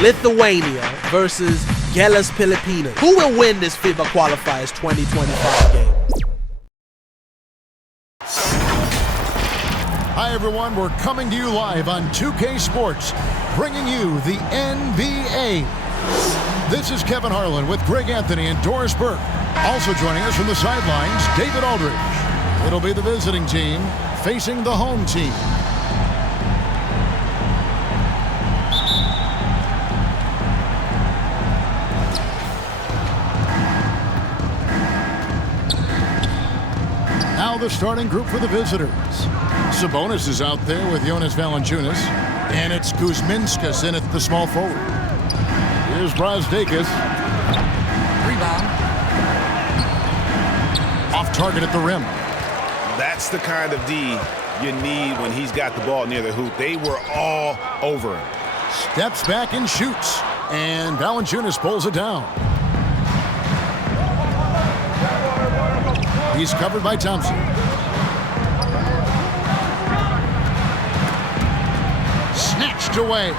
Lithuania versus GILAS Pilipinas. Who will win this FIBA Qualifiers 2025 game? Hi everyone, we're coming to you live on 2K Sports, bringing you the NBA. This is Kevin Harlan with Greg Anthony and Doris Burke. Also joining us from the sidelines, David Aldridge. It'll be the visiting team facing the home team. Now the starting group for the visitors. Sabonis is out there with Jonas Valanciunas, and it's Kuzminskas in at the small forward. Here's Brgy. Rebound. Off target at the rim. That's the kind of D you need when he's got the ball near the hoop. They were all over him. Steps back and shoots, and Valanciunas pulls it down. He's covered by Thompson. Snatched away.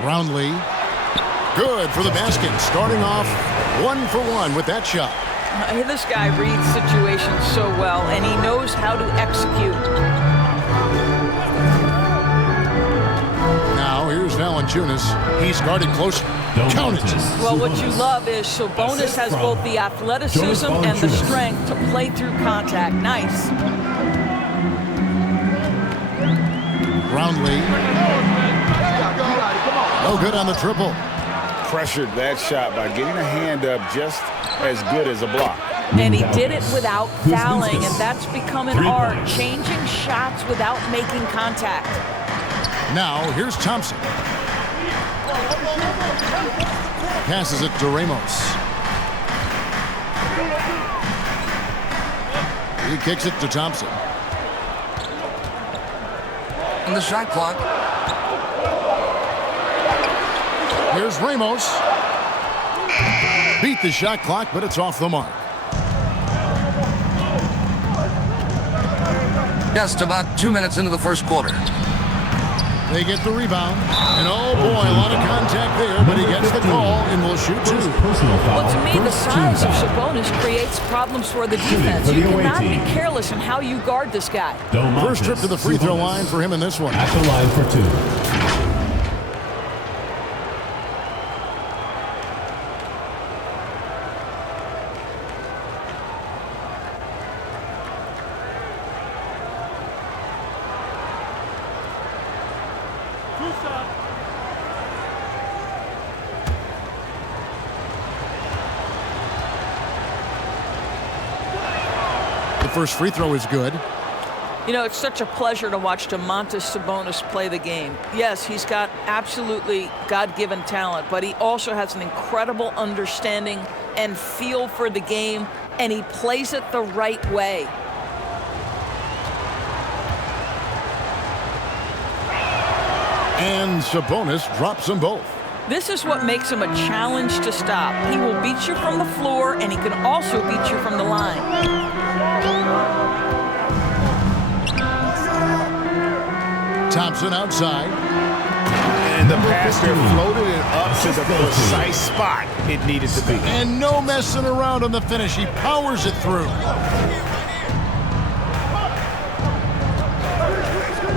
Brownlee. Good for the basket. Starting off 1 for 1 with that shot. This guy reads situations so well, and he knows how to execute. Now here's Valanciunas. He's guarded closely. Count it. Well, what you love is Sabonis has both the athleticism and the strength to play through contact. Nice. Brownlee. No good on the triple. Pressured that shot by getting a hand up just as good as a block. And he did it without fouling, and that's become an art, changing shots without making contact. Now, here's Thompson. Passes it to Ramos. He kicks it to Thompson. And the shot clock. Here's Ramos. Beat the shot clock, but it's off the mark. Just about 2 minutes into the first quarter. They get the rebound. And oh boy, a lot of contact there, but he gets the call and will shoot two. Well, to me, the size of Sabonis creates problems for the defense. You cannot be careless in how you guard this guy. First trip to the free throw line for him in this one. At the line for two. The first free throw is good. You know, it's such a pleasure to watch Domantas Sabonis play the game. Yes, he's got absolutely God-given talent, but he also has an incredible understanding and feel for the game, and he plays it the right way. And Sabonis drops them both. This is what makes him a challenge to stop. He will beat you from the floor, and he can also beat you from the line. Thompson outside. And the pass there floated it up to the precise spot it needed to be. And no messing around on the finish. He powers it through.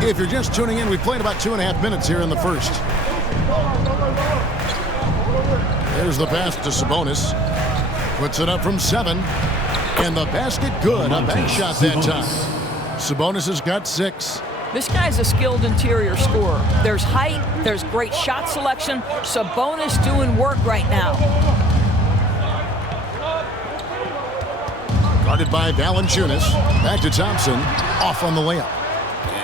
If you're just tuning in, we played about 2.5 minutes here in the first. There's the pass to Sabonis. Puts it up from 7. And the basket good. A bank shot that time. Sabonis has got 6. This guy's a skilled interior scorer. There's height, there's great shot selection. Sabonis doing work right now. Guarded by Valanciunas. Back to Thompson. Off on the layup.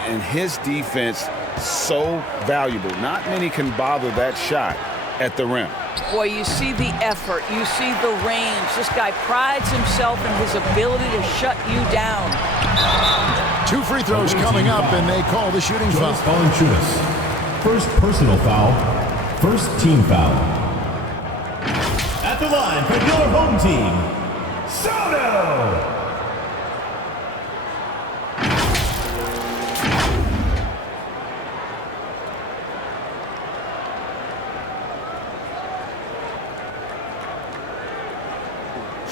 And his defense so valuable. Not many can bother that shot at the rim. Boy, you see the effort, you see the range. This guy prides himself in his ability to shut you down. 2 free throws coming up, and they call the shooting foul. First personal foul, first team foul. At the line for your home team, Sotto!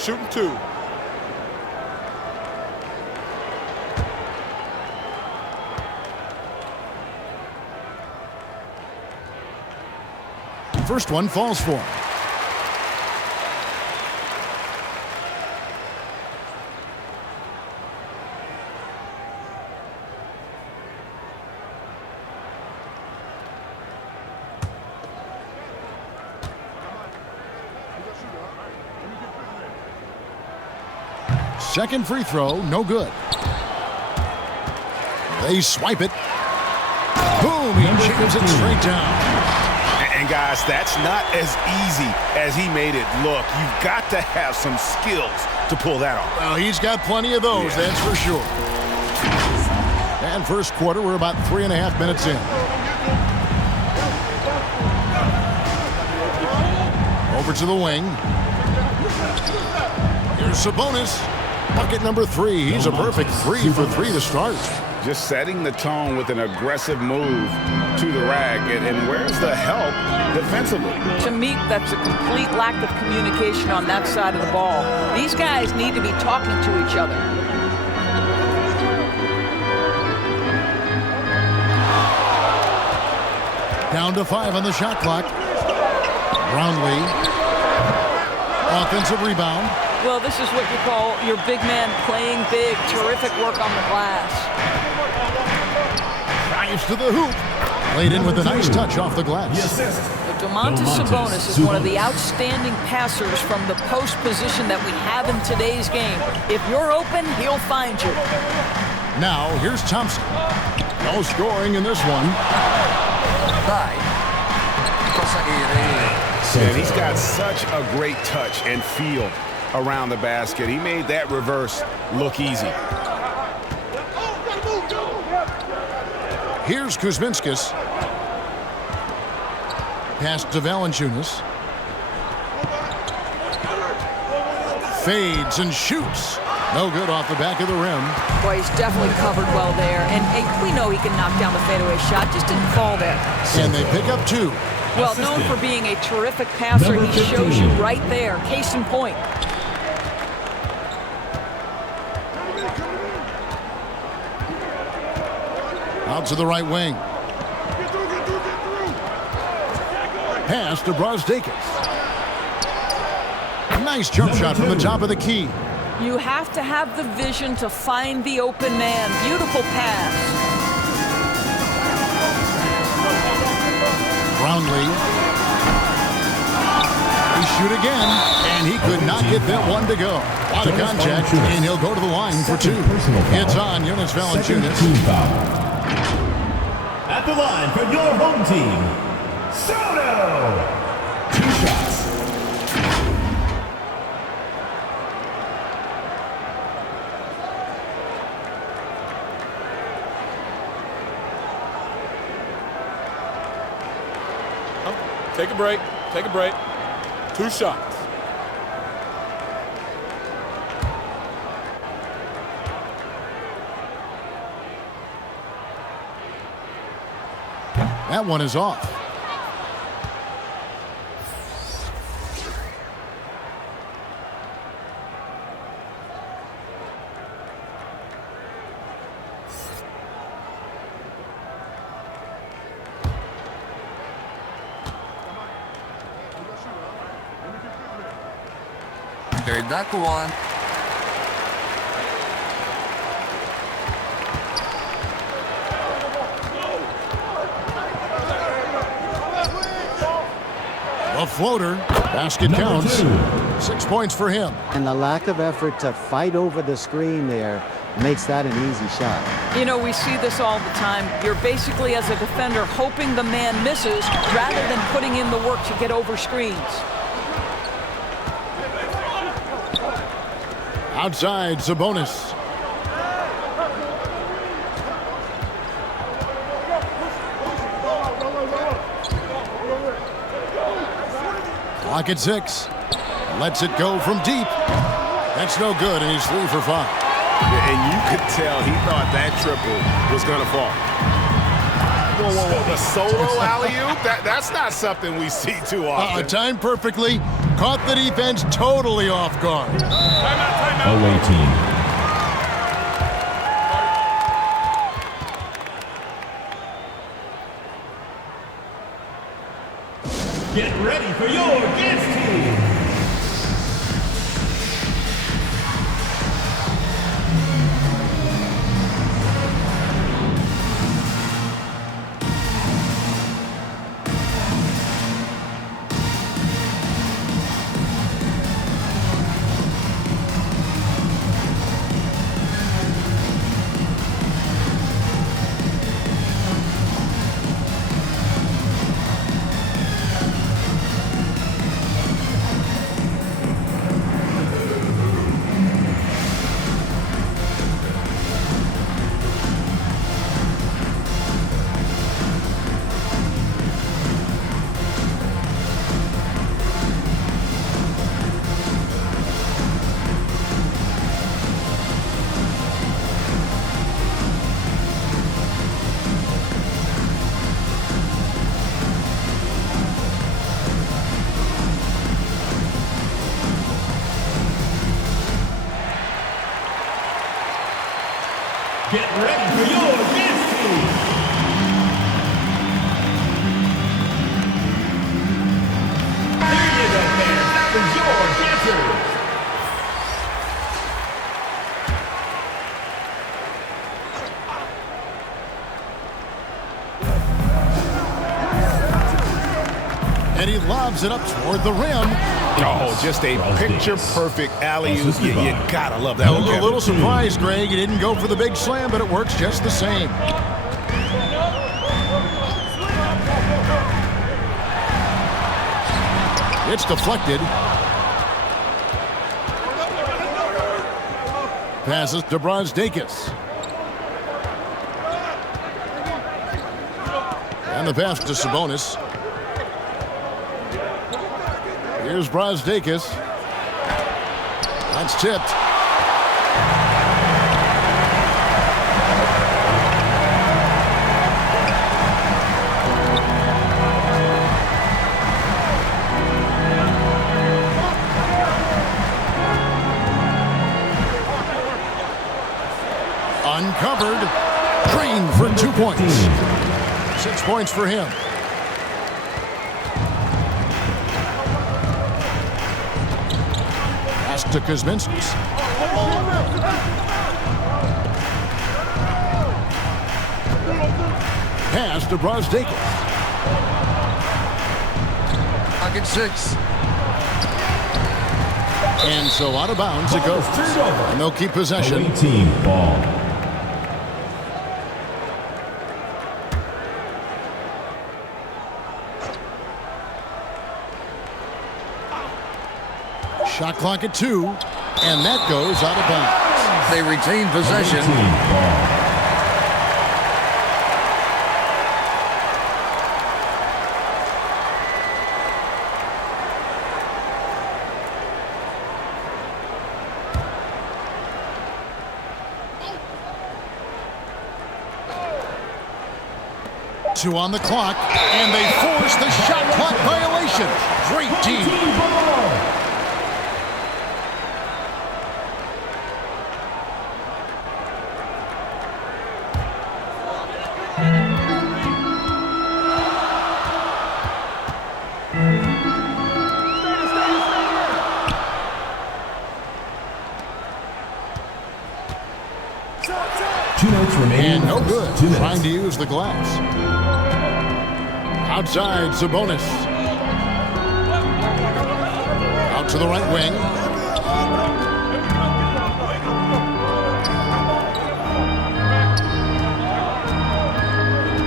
shooting 2. First one falls for him. Second free throw, no good. They swipe it. Boom, he jams it straight down. And guys, that's not as easy as he made it look. You've got to have some skills to pull that off. Well, he's got plenty of those, that's for sure. And first quarter, we're about 3.5 minutes in. Over to the wing. Here's Sabonis. Bucket number 3. He's a perfect 3 for 3 to start. Just setting the tone with an aggressive move to the rack. And where's the help defensively? To me, that's a complete lack of communication on that side of the ball. These guys need to be talking to each other. Down to 5 on the shot clock. Brownlee. Offensive rebound. Well, this is what you call your big man playing big. Terrific work on the glass. Drives to the hoop. Laid in with a nice touch off the glass. Domantas Sabonis is one of the outstanding passers from the post position that we have in today's game. If you're open, he'll find you. Now, here's Thompson. No scoring in this one. And he's got such a great touch and feel around the basket. He made that reverse look easy. Here's Kuzminskis. Pass to Valanciunas. Fades and shoots. No good off the back of the rim. Boy, he's definitely covered well there. And hey, we know he can knock down the fadeaway shot. Just didn't fall there. And they pick up 2. Well, known for being a terrific passer, he shows you right there. Case in point. Out to the right wing. Pass to Brzdakis. Nice jump shot from the top of the key. You have to have the vision to find the open man. Beautiful pass. Brownlee. He shoot again, and he could not get that one to go. Out of contact, and he'll go to the line for 2. It's on Jonas Valanciunas. At the line for your home team, Sotto. 2 shots. Take a break. Take a break. 2 shots. That one is off. Carried that to 1. A floater. Basket counts. 6 points for him. And the lack of effort to fight over the screen there makes that an easy shot. You know, we see this all the time. You're basically, as a defender, hoping the man misses rather than putting in the work to get over screens. Outside, Sabonis. Clock at 6. Lets it go from deep. That's no good, and he's 3 for 5. And you could tell he thought that triple was going to fall. Whoa. The solo alley-oop? That's not something we see too often. Timed perfectly. Caught the defense totally off guard. Away team. Get ready for your guest team. Get ready for your guest team. There you go, fans. That was your dancers. And he lobs it up toward the rim. Oh, just a picture-perfect alley-oop. You gotta love that one, A Kevin. little surprised, Greg. He didn't go for the big slam, but it works just the same. It's deflected. Passes to Brgy. And the pass to Sabonis. Here's Brgy. That's tipped. Uncovered. Green for 2 points. 6 points for him. Pass to Kuzminskis. Pass to Brgy. Pocket 6. And so out of bounds it goes. And they'll keep possession. Away team ball. Shot clock at 2, and that goes out of bounds. They retain possession. Away team ball. Two on the clock, and they force the shot clock violation. Great team. And no good. Trying to use the glass. Outside, Sabonis. Out to the right wing.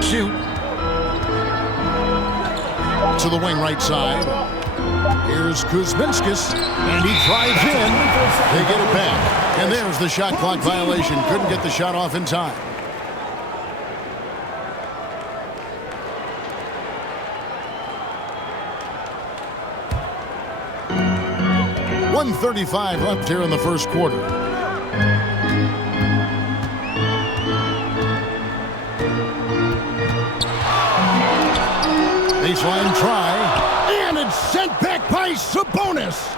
Shoot. To the wing right side. Here's Kuzminskis, and he drives in. They get it back. And there's the shot clock violation. Couldn't get the shot off in time. .135 left here in the first quarter. baseline try. And it's sent back by Sabonis.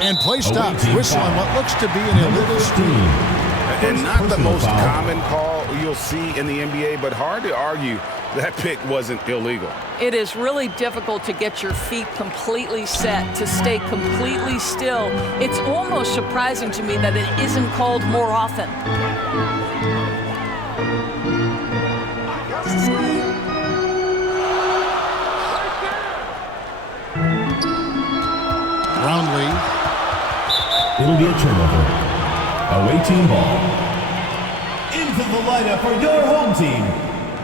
And play stops. Whistle on what looks to be an illegal steal. And not the most common call you'll see in the NBA, but hard to argue that pick wasn't illegal. It is really difficult to get your feet completely set, to stay completely still. It's almost surprising to me that it isn't called more often. Roundley. It'll be a turnover. Away team ball. Into the lineup for your home team,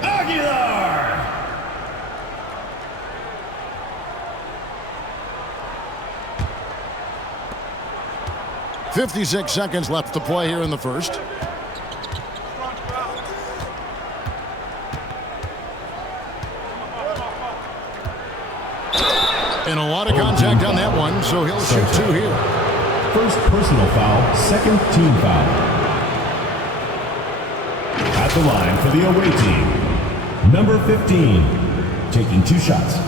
Aguilar! 56 seconds left to play here in the first. And a lot of contact on that one, so he'll shoot two here. First personal foul, second team foul. At the line for the away team, number 15, taking two shots.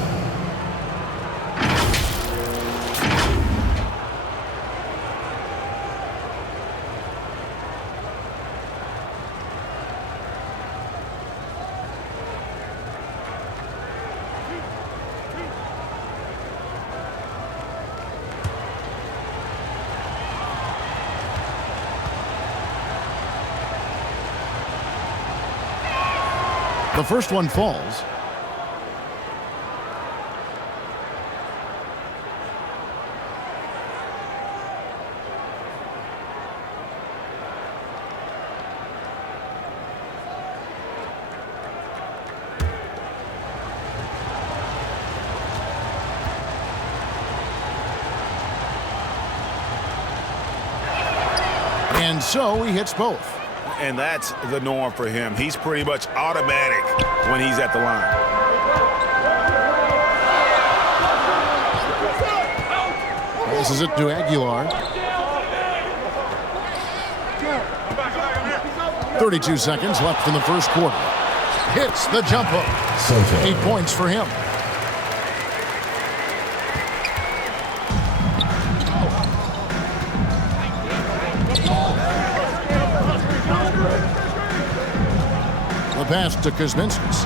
The first one falls. And so he hits both. And that's the norm for him. He's pretty much automatic when he's at the line. Passes it to Aguilar. 32 seconds left in the first quarter. Hits the jump hook. Sotto. 8 points for him. Pass to Kuzminskis.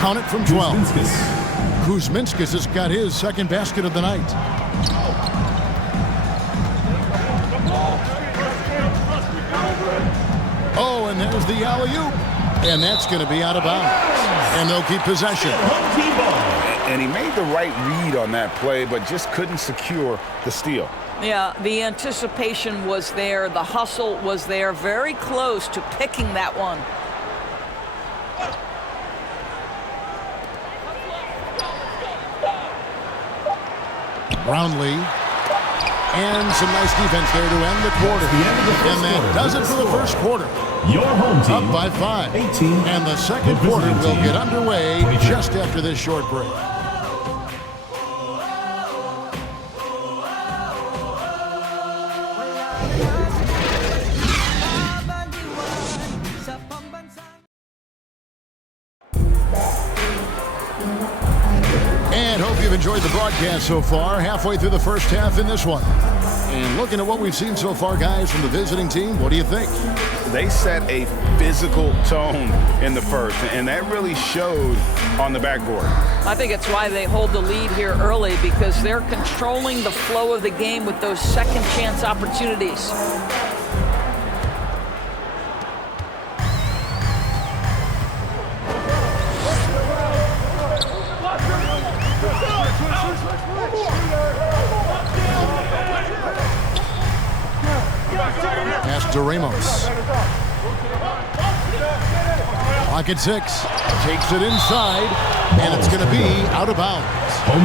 Count it from 12. Kuzminskis has got his second basket of the night. Oh, and there's the alley-oop. And that's going to be out of bounds. And they'll keep possession. And he made the right read on that play, but just couldn't secure the steal. Yeah, the anticipation was there. The hustle was there. Very close to picking that one. Brownlee. And some nice defense there to end the quarter. And that does it for the first quarter. Your home team up by 5. 18. And the second quarter will get underway just after this short break. Enjoyed the broadcast so far, halfway through the first half in this one. And looking at what we've seen so far, guys, from the visiting team, what do you think? They set a physical tone in the first, and that really showed on the backboard. I think it's why they hold the lead here early, because they're controlling the flow of the game with those second chance opportunities. Pass to Ramos. Clock at 6. Takes it inside, and it's going to be out of bounds.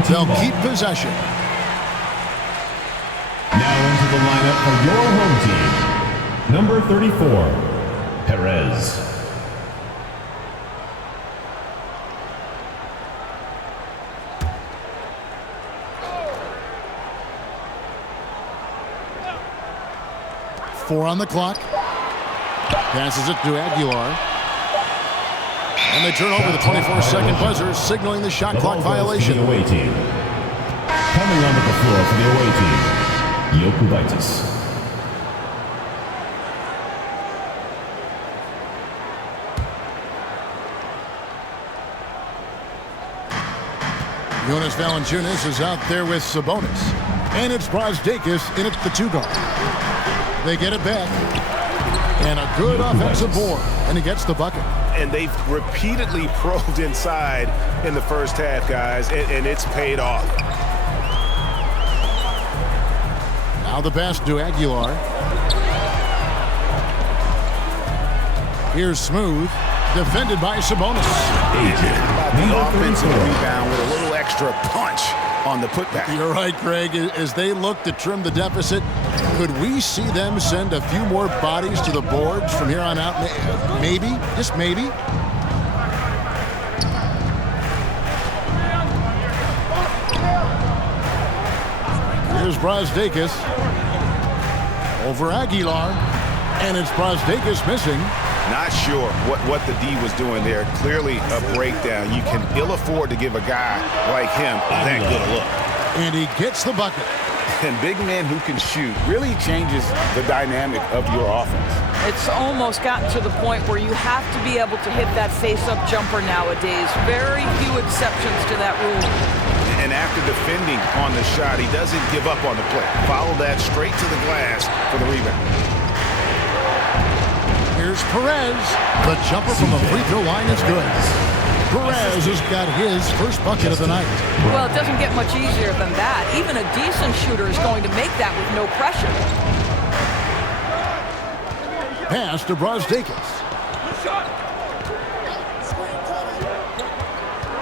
They'll keep possession. Now into the lineup for your home team, number 34, Perez. Four on the clock. Passes it to Aguilar. And they turn over the 24-second buzzer, signaling the shot clock violation. The away team. Coming onto the floor for the away team, Jokubaitis. Jonas Valanciunas is out there with Sabonis. And it's Brzdakis in at the 2 guard. They get it back. And a good offensive board. And he gets the bucket. And they've repeatedly probed inside in the first half, guys, and it's paid off. Now the pass to Aguilar. Here's Smooth. Defended by Sabonis. The offensive rebound with a little extra punch on the putback. You're right, Greg. As they look to trim the deficit, could we see them send a few more bodies to the boards from here on out? Maybe, just maybe. Here's Brzdakis over Aguilar, and it's Brzdakis missing. Not sure what the D was doing there. Clearly a breakdown. You can ill afford to give a guy like him that good a look. And he gets the bucket. And big men who can shoot really changes the dynamic of your offense. It's almost gotten to the point where you have to be able to hit that face-up jumper nowadays. Very few exceptions to that rule. And after defending on the shot, he doesn't give up on the play. Follow that straight to the glass for the rebound. Here's Perez. The jumper from the free throw line is good. Perez has got his first bucket of the night. Well, it doesn't get much easier than that. Even a decent shooter is going to make that with no pressure. Pass to Brzdakis.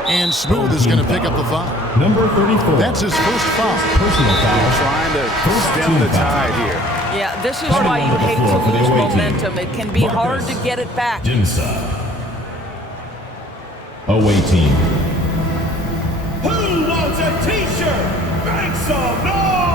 And Smooth is going to pick up the foul. Number 34. That's his first foul. Personal foul. Trying to stem the tide here. Yeah, this is why you hate to lose momentum. It can be hard to get it back. Jinsa. Away team. Who wants a t-shirt? Make some noise!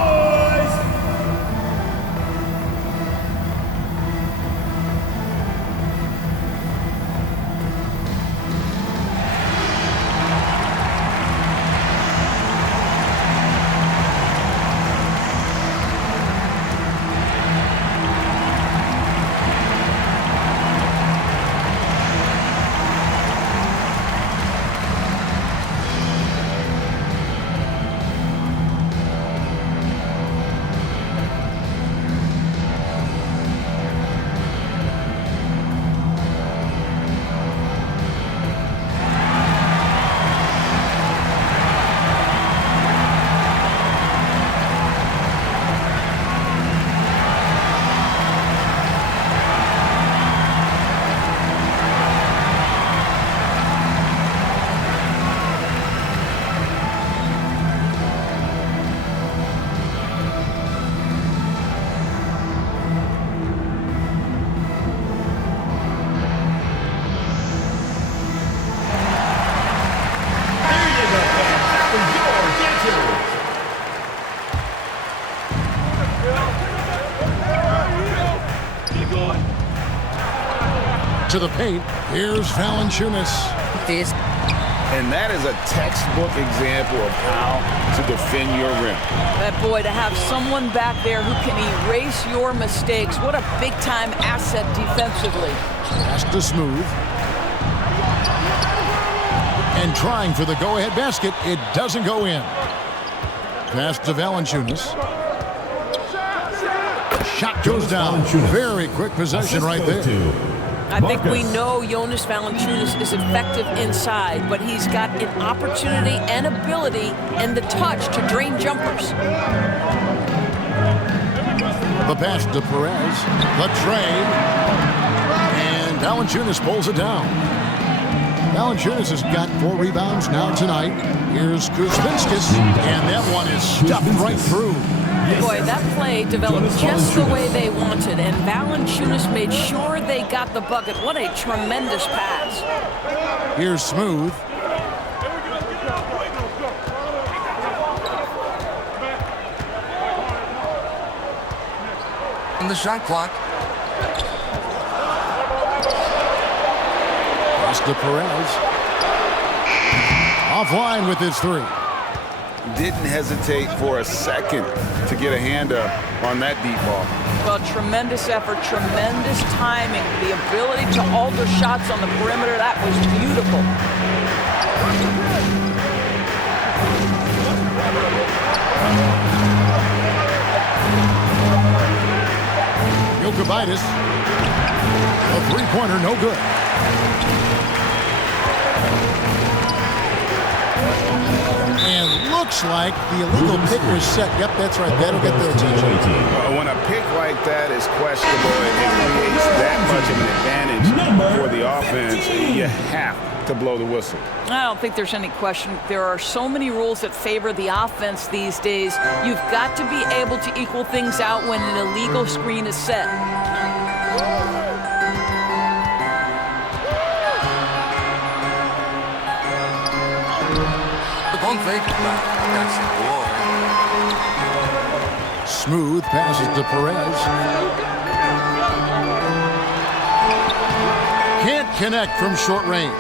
To the paint, here's Valanciunas. And that is a textbook example of how to defend your rim. That boy, to have someone back there who can erase your mistakes, what a big-time asset defensively. Pass to Smooth. And trying for the go-ahead basket, it doesn't go in. Pass to Valanciunas. Shot goes down. Very quick possession right there. I think we know Jonas Valanciunas is effective inside, but he's got an opportunity and ability and the touch to drain jumpers. The pass to Perez. The trade. And Valanciunas pulls it down. Valanciunas has got 4 rebounds now tonight. Here's Kuzminskis. And that one is stuffed right through. Boy, that play developed just the way they wanted, and Valanciunas made sure they got the bucket. What a tremendous pass. Here's Smooth. On the shot clock. Pass to Perez. Offline with his three. Didn't hesitate for a second to get a hand up on that deep ball. Well, tremendous effort, tremendous timing, the ability to alter shots on the perimeter. That was beautiful. Jokovitis. A three-pointer, no good. And looks like the illegal pick was set. Yep, that's right. That'll get their attention. When a pick like that is questionable and it creates that much of an advantage for the offense, you have to blow the whistle. I don't think there's any question. There are so many rules that favor the offense these days. You've got to be able to equal things out when an illegal screen is set. Smooth passes to Perez. Can't connect from short range.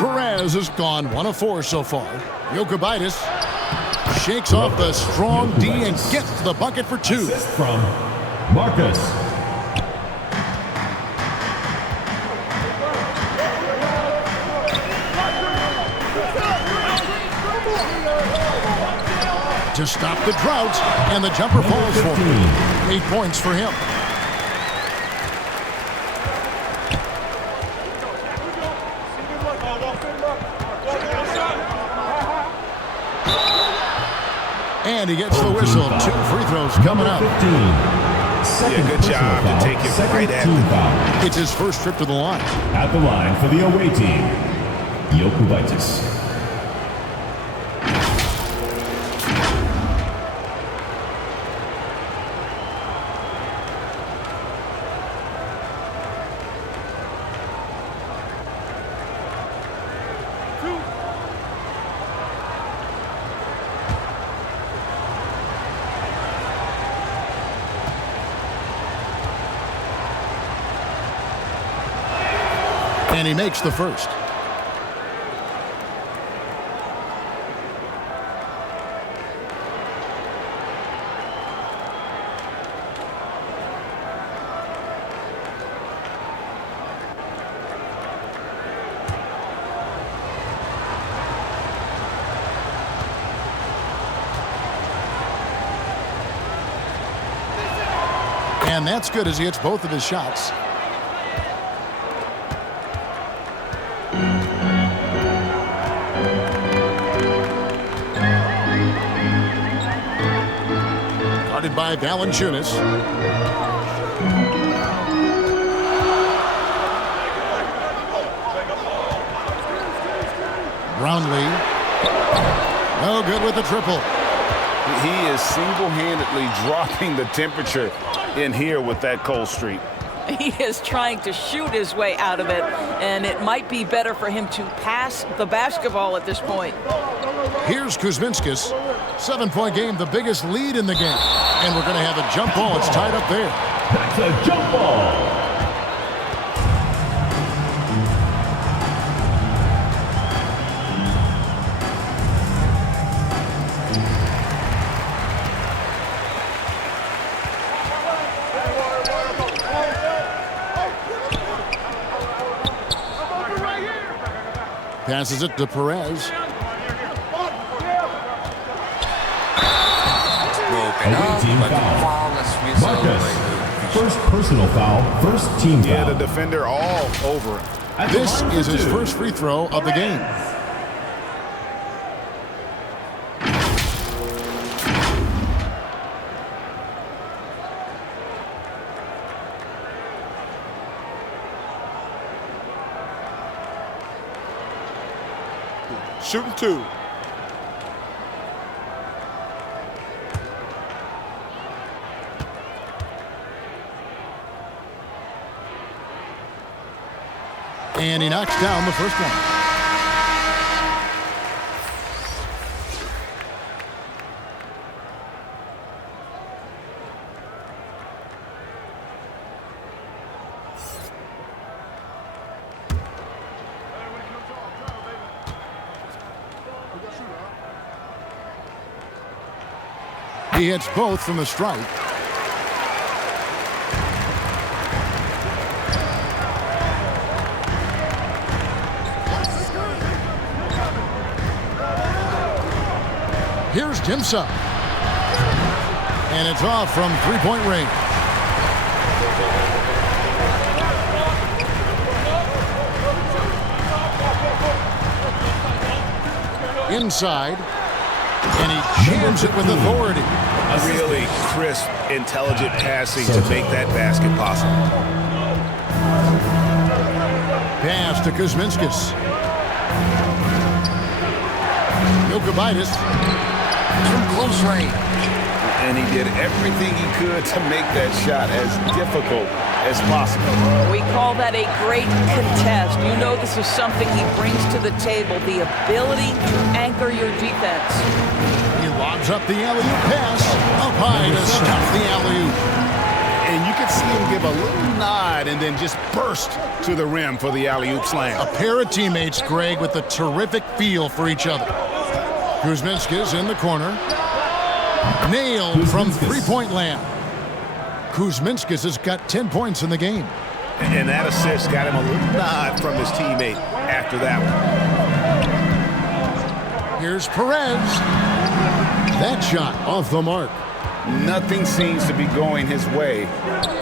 Perez has gone 1 of 4 so far. Jokovitis shakes off the strong D and gets to the bucket for 2. Assist from Marcus. To stop the drought, and the jumper falls for him. 8 points for him. And he gets the whistle. 2 free throws coming up. 15. Yeah, good job to take it right at the foul. It's his first trip to the line. At the line for the away team, Jokovitis. And he makes the first. And that's good as he hits both of his shots. Guarded by Valanciunas. Brownlee. No good with the triple. He is single-handedly dropping the temperature in here with that cold streak. He is trying to shoot his way out of it, and it might be better for him to pass the basketball at this point. Here's Kuzminskis. 7-point game, the biggest lead in the game. And we're going to have a jump ball. It's tied up there. That's a jump ball. Passes it to Perez. Away team foul. Marcus. First personal foul. First team foul. Yeah, the defender all over it. This is his first free throw of the game. Shooting 2. And he knocks down the first one. He hits both from the stripe. Here's Dimsa. And it's off from three-point range. Inside. And he jams it with authority. Really crisp, intelligent passing to make that basket possible. Pass to Kuzminskis. Jokubaitis. From close range. And he did everything he could to make that shot as difficult as possible. We call that a great contest. You know this is something he brings to the table, the ability to anchor your defense. He lobs up the alley-oop pass. Up high to stuff the alley-oop. And you could see him give a little nod and then just burst to the rim for the alley-oop slam. A pair of teammates, Greg, with a terrific feel for each other. Kuzminskis in the corner. Nailed from three-point land. Kuzminskis has got 10 points in the game. And that assist got him a little nod from his teammate after that one. Here's Perez. That shot off the mark. Nothing seems to be going his way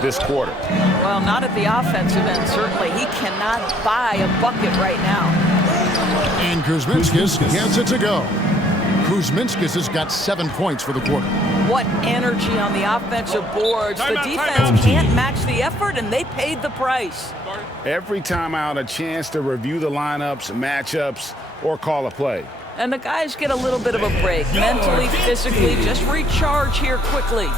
this quarter. Well, not at the offensive end, certainly. He cannot buy a bucket right now. And Kuzminskis gets it to go. Kuzminskis has got 7 points for the quarter. What energy on the offensive boards. The defense can't match the effort, and they paid the price. Every timeout, a chance to review the lineups, matchups, or call a play. And the guys get a little bit of a break, mentally, physically, just recharge here quickly.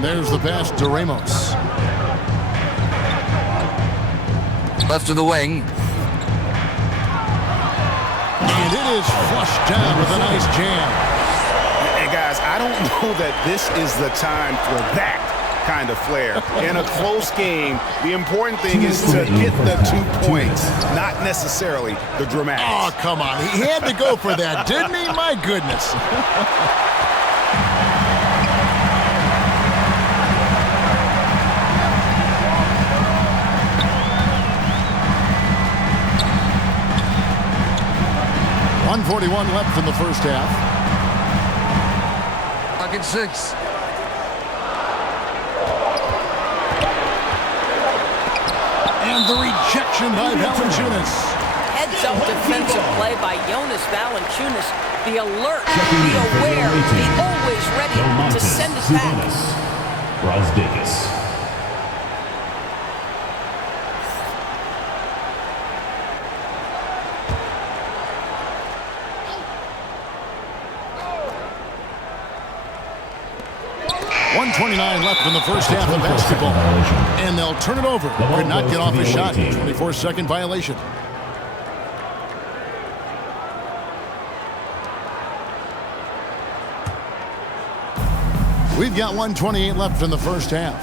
There's the pass to Ramos. Left of the wing. And it is flushed down with a nice jam. And guys, I don't know that this is the time for that kind of flair. In a close game, the important thing is to get the 2 points, not necessarily the dramatics. Oh, come on. He had to go for that, didn't he? My goodness. .141 left in the first half. Pocket 6. And the rejection by Valanciunas. Heads-up defensive play by Jonas Valanciunas. The alert, the aware, the always ready to send it back. Brgy. .129 left in the first half of basketball. And they'll turn it over. Could not get off a shot. 24-second violation. We've got 128 left in the first half.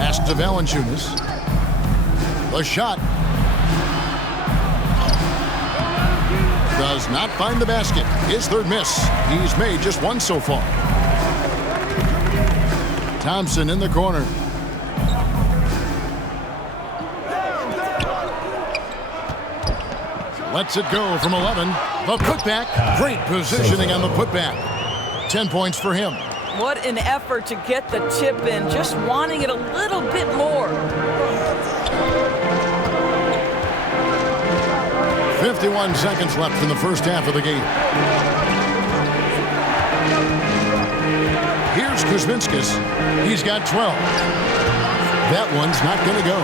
Pass to Valanciunas. The shot. Does not find the basket. His third miss. He's made just one so far. Thompson in the corner. Lets it go from 11. The putback. Great positioning on the putback. 10 points for him. What an effort to get the tip in, just wanting it a little bit more. 51 seconds left in the first half of the game. Here's Kuzminskis. He's got 12. That one's not going to go.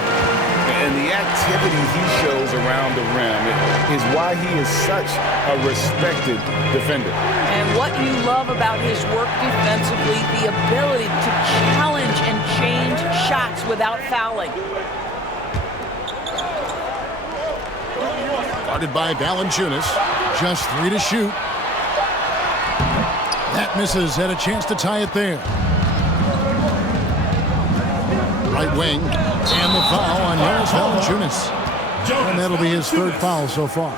And the activity he shows around the rim is why he is such a respected defender. And what you love about his work defensively, the ability to challenge and change shots without fouling. Guarded by Valanciunas. Just 3 to shoot. That misses. Had a chance to tie it there. Right wing. And the foul on Jonas Valanciunas. And that'll be his third foul so far.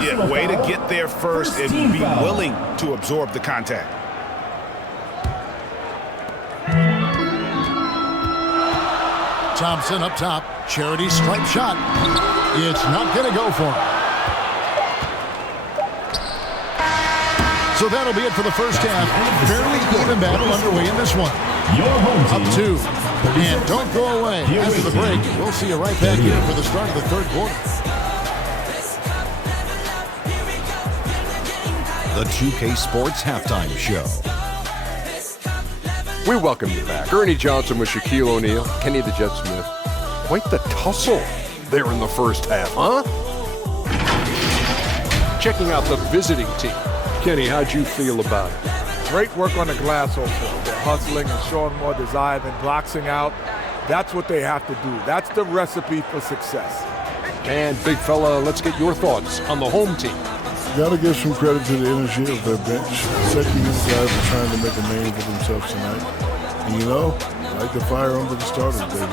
Yeah, way to get there first and be willing to absorb the contact. Thompson up top. Charity stripe shot. It's not going to go for him. So that'll be it for the first half. Fairly even battle underway in this one. Your home team. Up 2. And don't go away. After the break, we'll see you right back here for the start of the third quarter. The 2K Sports Halftime Show. We welcome you back. Ernie Johnson with Shaquille O'Neal, Kenny the Jet Smith. Quite the tussle there in the first half, huh? Checking out the visiting team. Kenny, how'd you feel about it? Great work on the glass overall. They're hustling and showing more desire than boxing out. That's what they have to do. That's the recipe for success. And big fella, let's get your thoughts on the home team. Got to give some credit to the energy of their bench. Second-unit guys are trying to make a name for themselves tonight. And you know, I like to fire under the starters, baby.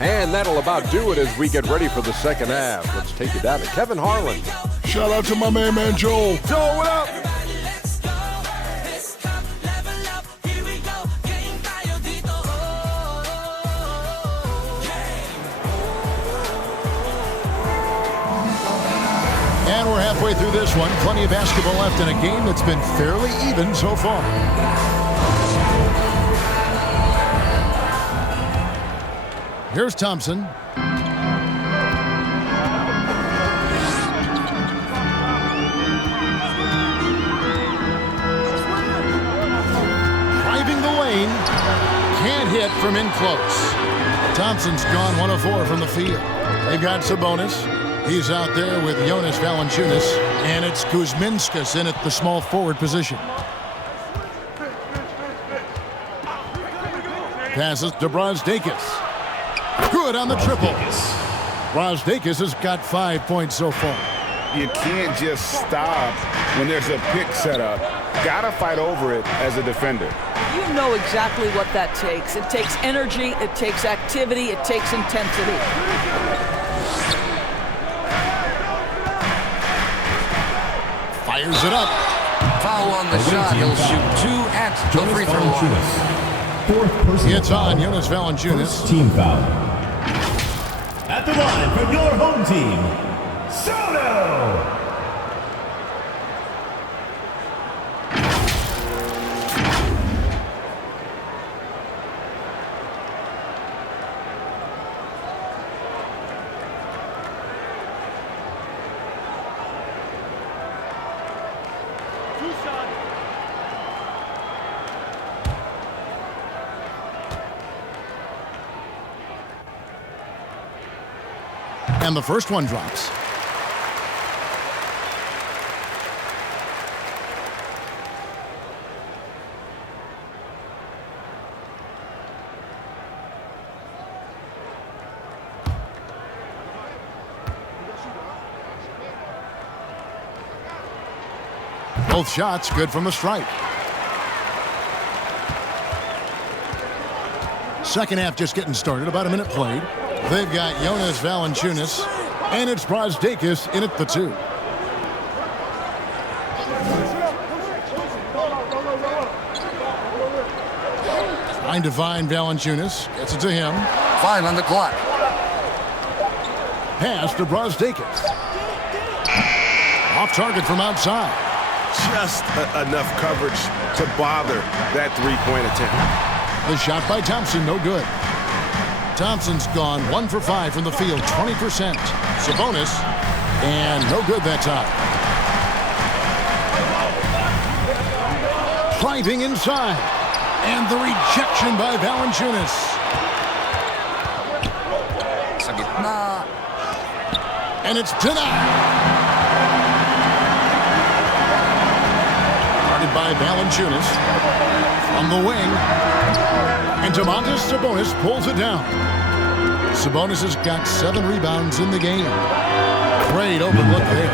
And that'll about do it as we get ready for the second half. Let's take it down to Kevin Harlan. Shout out to my man Joel. Joel, what up? And we're halfway through this one. Plenty of basketball left in a game that's been fairly even so far. Here's Thompson. Driving the lane. Can't hit from in close. Thompson's gone 1 of 4 from the field. They've got Sabonis. He's out there with Jonas Valanciunas. And it's Kuzminskis in at the small forward position. Passes to Brgy. Good on the triple. Brgy has got 5 points so far. You can't just stop when there's a pick set up. Gotta fight over it as a defender. You know exactly what that takes. It takes energy, it takes activity, it takes intensity. Fires it up. Foul on the shot. He'll shoot 2 at the free throw line. It's on Jonas Valanciunas. Team foul. At the line for your home team, Sotto. And the first one drops. Both shots good from the stripe. Second half just getting started. About a minute played. They've got Jonas Valanciunas, and it's Brzdakis in at the 2. Trying to find Valanciunas. Gets it to him. 5 on the clock. Pass to Brzdakis. Off target from outside. Just enough coverage to bother that three-point attempt. The shot by Thompson, no good. Thompson's gone 1 for 5 from the field, 20%. Sabonis, and no good that time. Driving inside, and the rejection by Valanciunas. And it's denied. Guarded by Valanciunas on the wing. And Domantas Sabonis pulls it down. Sabonis has got 7 rebounds in the game. Great overlook there.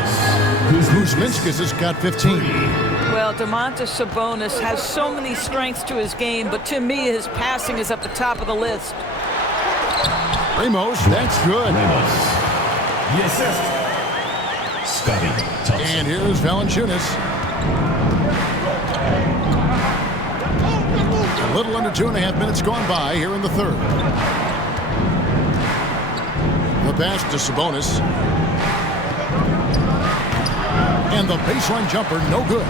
Kuzminskas has got 15. Well, Domantas Sabonis has so many strengths to his game, but to me, his passing is at the top of the list. Ramos, that's good. Ramos. The assist. Scotty Thompson. And here's Valanciunas. A little under 2.5 minutes gone by here in the third. The pass to Sabonis. And the baseline jumper, no good.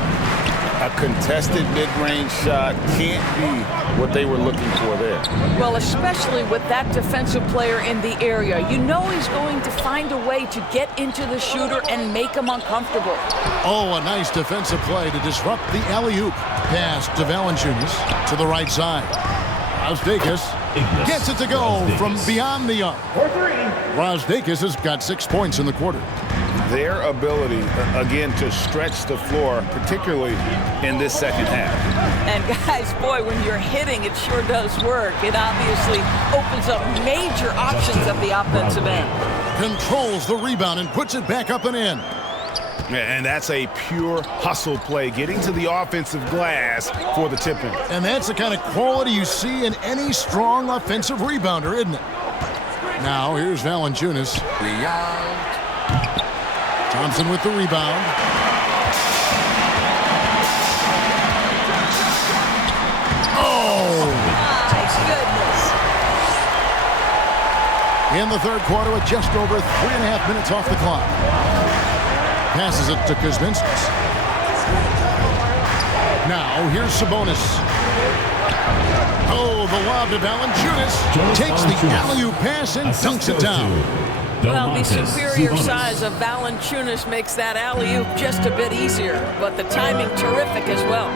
A contested mid-range shot can't be what they were looking for there. Well, especially with that defensive player in the area. You know he's going to find a way to get into the shooter and make him uncomfortable. Oh, a nice defensive play to disrupt the alley-oop. Pass to Valanciunas to the right side. Brzdakis gets it to go from beyond the arc. Brzdakis has got 6 points in the quarter. Their ability, again, to stretch the floor, particularly in this second half. And guys, boy, when you're hitting, it sure does work. It obviously opens up major options at the offensive end. Controls the rebound and puts it back up and in. And that's a pure hustle play, getting to the offensive glass for the tip-in. And that's the kind of quality you see in any strong offensive rebounder, isn't it? Now, here's Valanciunas. Thompson with the rebound. Oh! My goodness. In the third quarter with just over 3.5 minutes off the clock. Passes it to Kuzminskas. Now, here's Sabonis. Oh, the lob to Valanciunas. Takes the alley-oop pass and dunks it down. Well, the superior size of Valanciunas makes that alley-oop just a bit easier, but the timing terrific as well.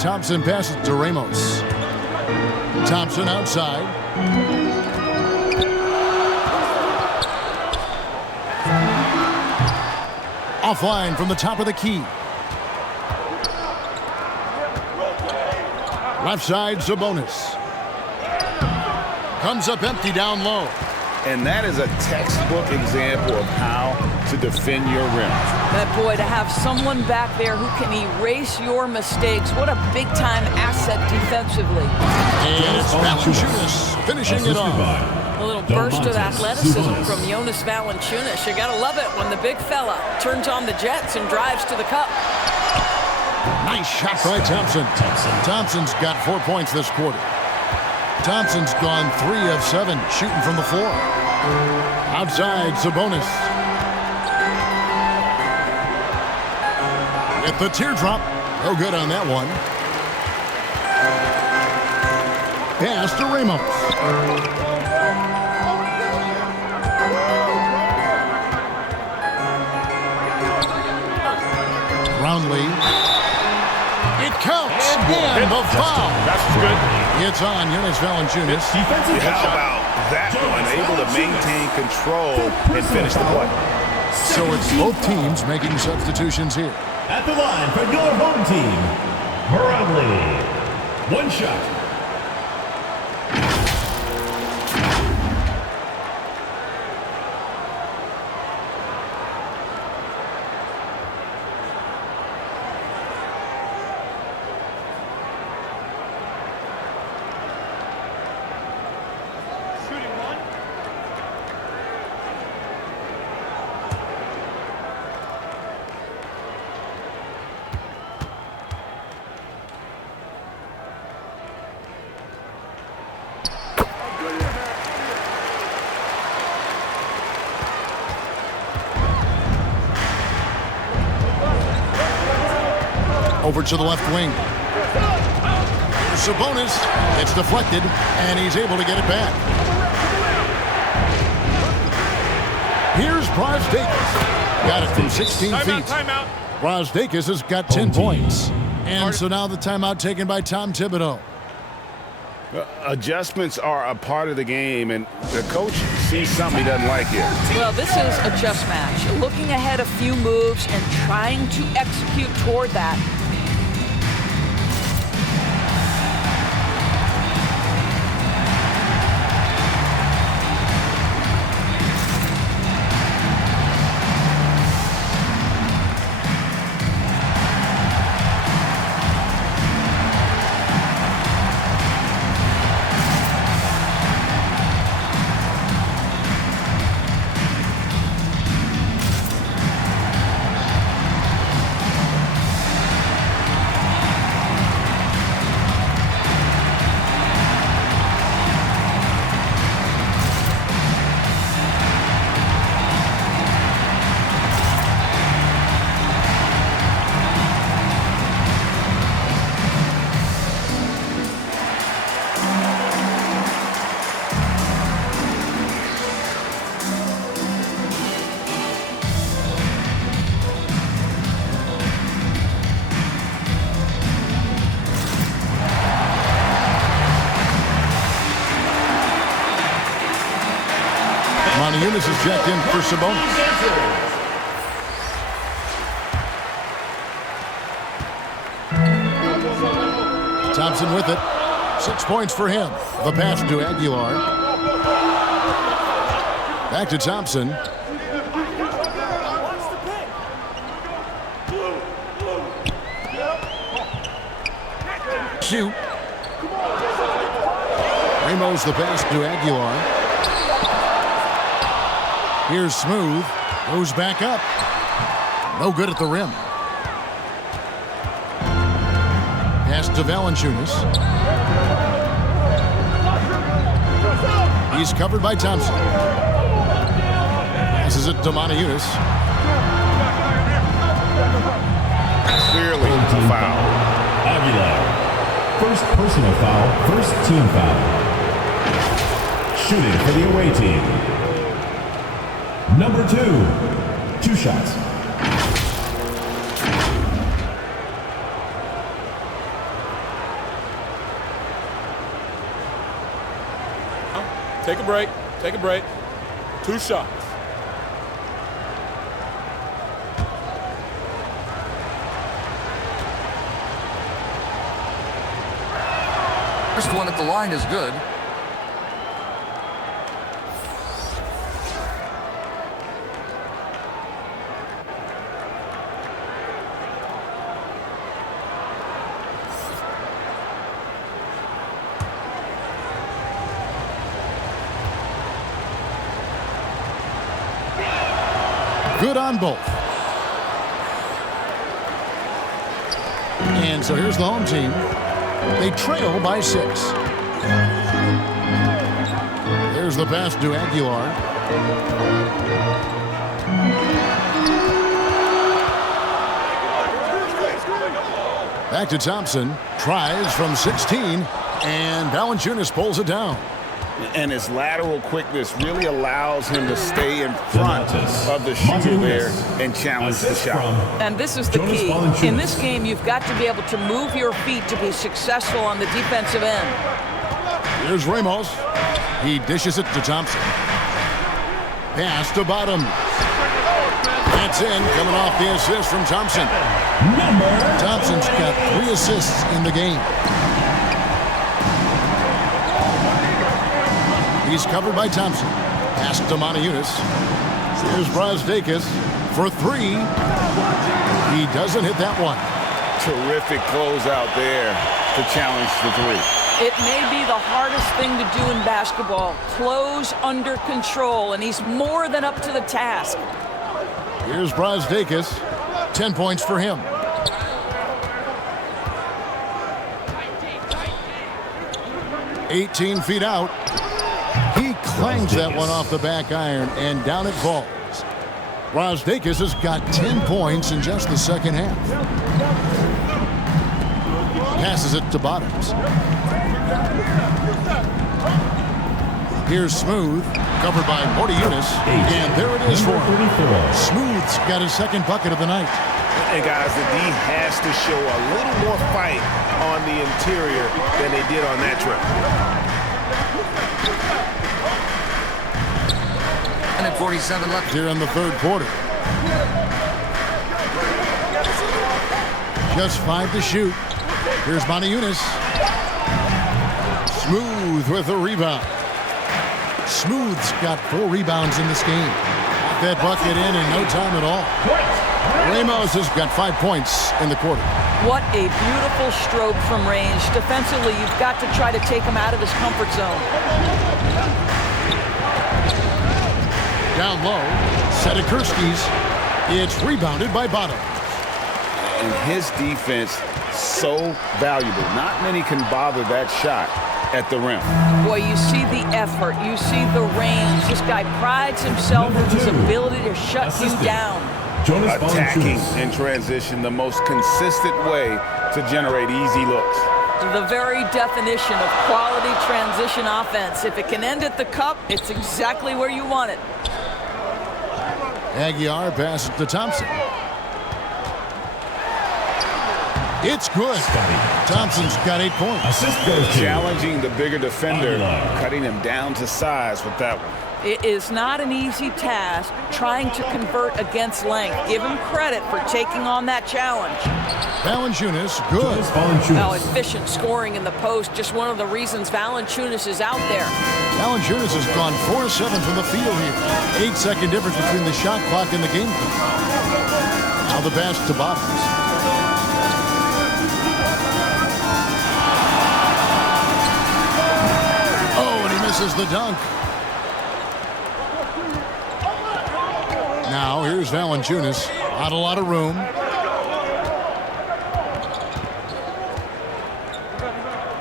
Thompson passes to Ramos. Thompson outside. Offline from the top of the key. Left side, Sabonis. Comes up empty down low. And that is a textbook example of how to defend your rim. But boy, to have someone back there who can erase your mistakes, what a big-time asset defensively. And it's Valanciunas finishing it off. A little burst of athleticism from Jonas Valanciunas. You gotta love it when the big fella turns on the jets and drives to the cup. Nice shot by Thompson. Thompson's got 4 points this quarter. Thompson's gone 3 of 7 shooting from the floor. Outside, Sabonis. At the teardrop. No good on that one. Pass to Ramos. Roundley. It counts. And the foul. That's good. It's on Jonas Valanciunas. How about that one? Able to maintain control and finish the play. So it's both teams making substitutions here. At the line for your home team, Meralco. 1 shot. Over to the left wing. Sabonis. It's deflected, and he's able to get it back. Here's Brgy. Got it from 16 feet. Timeout. Brgy has got 10 points. And so now the timeout taken by Tom Thibodeau. Adjustments are a part of the game, and the coach sees something he doesn't like here. Well, this is a chess match. Looking ahead a few moves and trying to execute toward that. Eunice is checked in for Sabonis. Thompson with it. 6 points for him. The pass to Aguilar. Back to Thompson. Shoot. Ramos the pass to Aguilar. Here's Smooth. Goes back up. No good at the rim. Pass to Valanciunas. He's covered by Thompson. Passes it to Eunice. Clearly a foul. Aguilar. First personal foul, first team foul. Shooting for the away team. Number 2. 2 shots. Take a break. Take a break. 2 shots. First one at the line is good. Good on both. And so here's the home team. They trail by 6. There's the pass to Aguilar. Back to Thompson. Tries from 16. And Valanciunas pulls it down. And his lateral quickness really allows him to stay in front of the shooter there and challenge the shot. And this is the key. In this game, you've got to be able to move your feet to be successful on the defensive end. Here's Ramos. He dishes it to Thompson. Pass to Bottom. That's in, coming off the assist from Thompson. Thompson's got 3 assists in the game. He's covered by Thompson. Pass to Eunice. Here's Brgy for 3. He doesn't hit that one. Terrific closeout there to challenge the 3. It may be the hardest thing to do in basketball. Close under control, and he's more than up to the task. Here's Brgy. 10 points for him. "18 feet out. He clangs that one off the back iron, and down it falls. Brgy has got 10 points in just the second half. Passes it to Bottoms. Here's Smooth, covered by Morty Eunice, and there it is for him. Smooth's got his second bucket of the night. And guys, the D has to show a little more fight on the interior than they did on that trip. And at 47 left here in the third quarter. Just 5 to shoot. Here's Monty Eunice. Smooth with a rebound. Smooth's got 4 rebounds in this game. Got that bucket in no time at all. Ramos has got 5 points in the quarter. What a beautiful stroke from range. Defensively, you've got to try to take him out of his comfort zone. Down low, Sedekursky's. It's rebounded by Bottom. And his defense, so valuable. Not many can bother that shot at the rim. Boy, you see the effort. You see the range. This guy prides himself in his ability to shut you down. Attacking in transition, the most consistent way to generate easy looks. The very definition of quality transition offense. If it can end at the cup, it's exactly where you want it. Aguiar passes to Thompson. It's good. Thompson's got 8 points. Challenging the bigger defender, cutting him down to size with that one. It is not an easy task trying to convert against length. Give him credit for taking on that challenge. Valanciunas, good. Now efficient scoring in the post, just one of the reasons Valanciunas is out there. Valanciunas has gone 4-7 from the field here. 8-second difference between the shot clock and the game clock. Now the pass to Bottoms. Oh, and he misses the dunk. Now here's Valanciunas. Not a lot of room.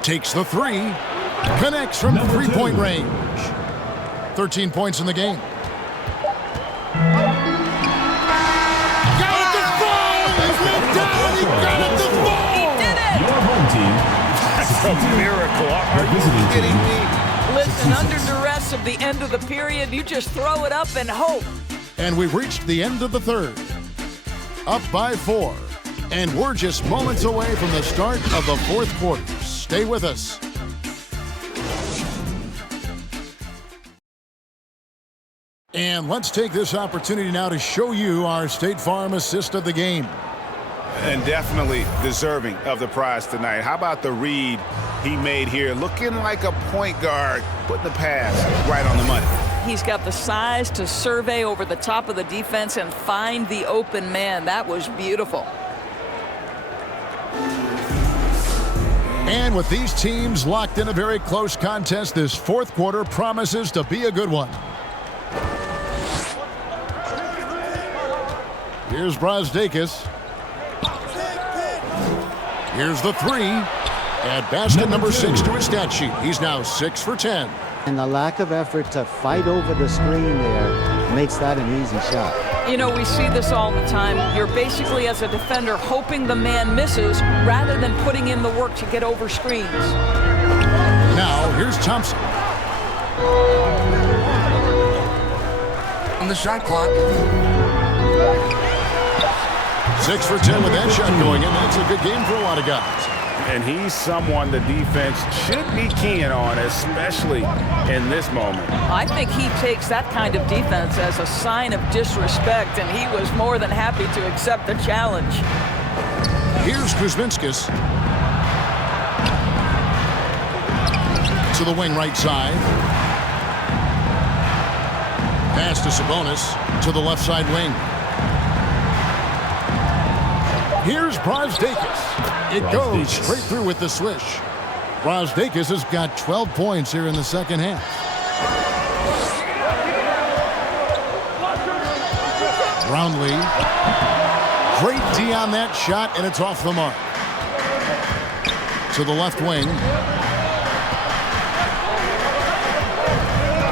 Takes the 3. Connects from 3-point range. 13 points in the game. Got it to fall! He went down! He got it to fall! He did it! Your home team. That's a miracle. Are you kidding me? Listen, under duress of the end of the period, you just throw it up and hope. And we've reached the end of the third. Up by 4. And we're just moments away from the start of the fourth quarter. Stay with us. And let's take this opportunity now to show you our State Farm assist of the game. And definitely deserving of the prize tonight. How about the read he made here? Looking like a point guard, putting the pass right on the money. He's got the size to survey over the top of the defense and find the open man. That was beautiful. And with these teams locked in a very close contest, this fourth quarter promises to be a good one. Here's Brasdakis. Here's the 3. Add basket number 6 to his stat sheet. He's now 6 for 10. And the lack of effort to fight over the screen there makes that an easy shot. You know, we see this all the time. You're basically, as a defender, hoping the man misses rather than putting in the work to get over screens. Now, here's Thompson. On the shot clock. 6 for 10 with that shot going in. That's a good game for a lot of guys. And he's someone the defense should be keying on, especially in this moment. I think he takes that kind of defense as a sign of disrespect, and he was more than happy to accept the challenge. Here's Kuzminskis. To the wing right side. Pass to Sabonis to the left side wing. Here's Brasdakis. It goes straight through with the swish. Brasdakis has got 12 points here in the second half. Brownlee. Great D on that shot, and it's off the mark. To the left wing.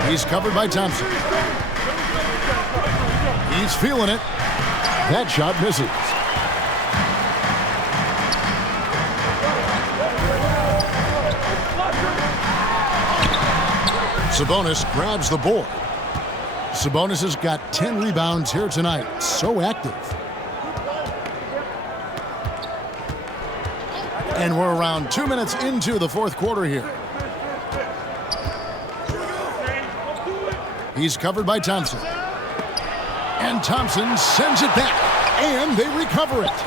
He's covered by Thompson. He's feeling it. That shot misses. Sabonis grabs the board. Sabonis has got 10 rebounds here tonight. So active. And we're around 2 minutes into the fourth quarter here. He's covered by Thompson. And Thompson sends it back. And they recover it.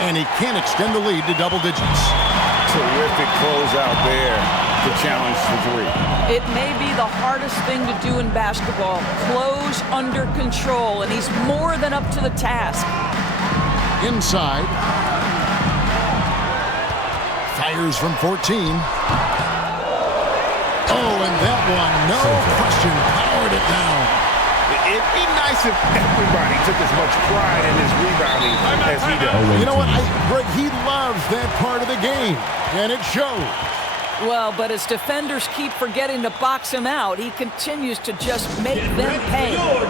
And he can't extend the lead to double digits. Terrific closeout there to challenge the three. It may be the hardest thing to do in basketball. Close under control, and he's more than up to the task. Inside. Fires from 14. Oh, and that one, no question, powered it down. It'd be nice if everybody took as much pride in his rebounding as he does. You know what, Greg, he loves that part of the game, and it shows. Well, but as defenders keep forgetting to box him out, he continues to just make them pay.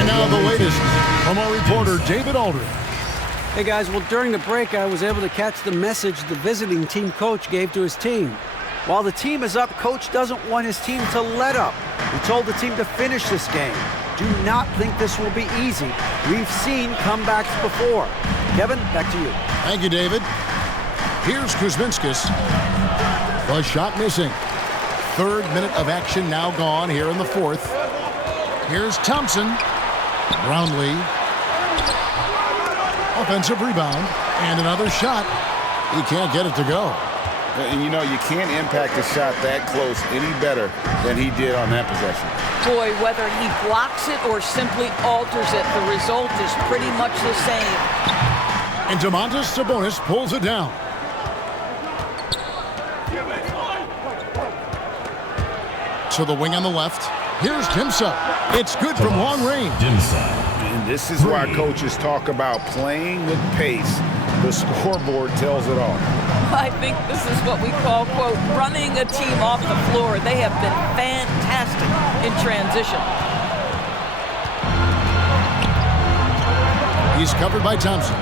Now the latest from our reporter, David Aldridge. Hey guys, well during the break I was able to catch the message the visiting team coach gave to his team. While the team is up, coach doesn't want his team to let up. He told the team to finish this game. Do not think this will be easy. We've seen comebacks before. Kevin, back to you. Thank you, David. Here's Kuzminskis. The shot missing. Third minute of action now gone here in the fourth. Here's Thompson. Brownlee. Offensive rebound. And another shot. He can't get it to go. And you know, you can't impact a shot that close any better than he did on that possession. Boy, whether he blocks it or simply alters it, the result is pretty much the same. And Domantas Sabonis pulls it down. To the wing on the left. Here's Dimsa. It's good from long range. And this is why coaches talk about playing with pace. The scoreboard tells it all. I think this is what we call, quote, running a team off the floor. They have been fantastic in transition. He's covered by Thompson.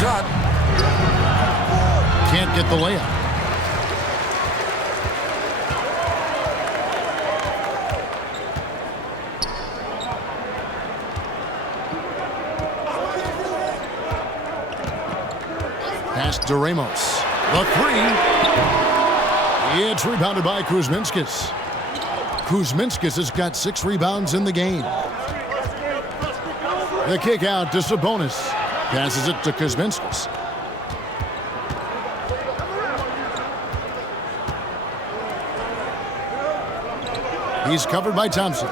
Shot. Can't get the layup. Pass to Ramos. The three. It's rebounded by Kuzminskis. Kuzminskis has got 6 rebounds in the game. The kick out to Sabonis. Passes it to Kuzminskis. He's covered by Thompson.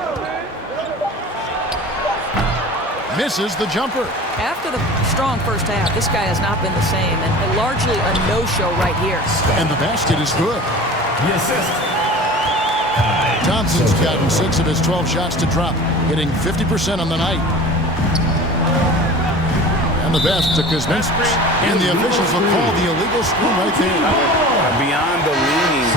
Misses the jumper. After the strong first half, this guy has not been the same, and largely a no-show right here. And the basket is good. The assist. Thompson's gotten 6 of his 12 shots to drop, hitting 50% on the night. And the best to Kuzminskis. And the officials will call the illegal screen right there. Beyond the leaning,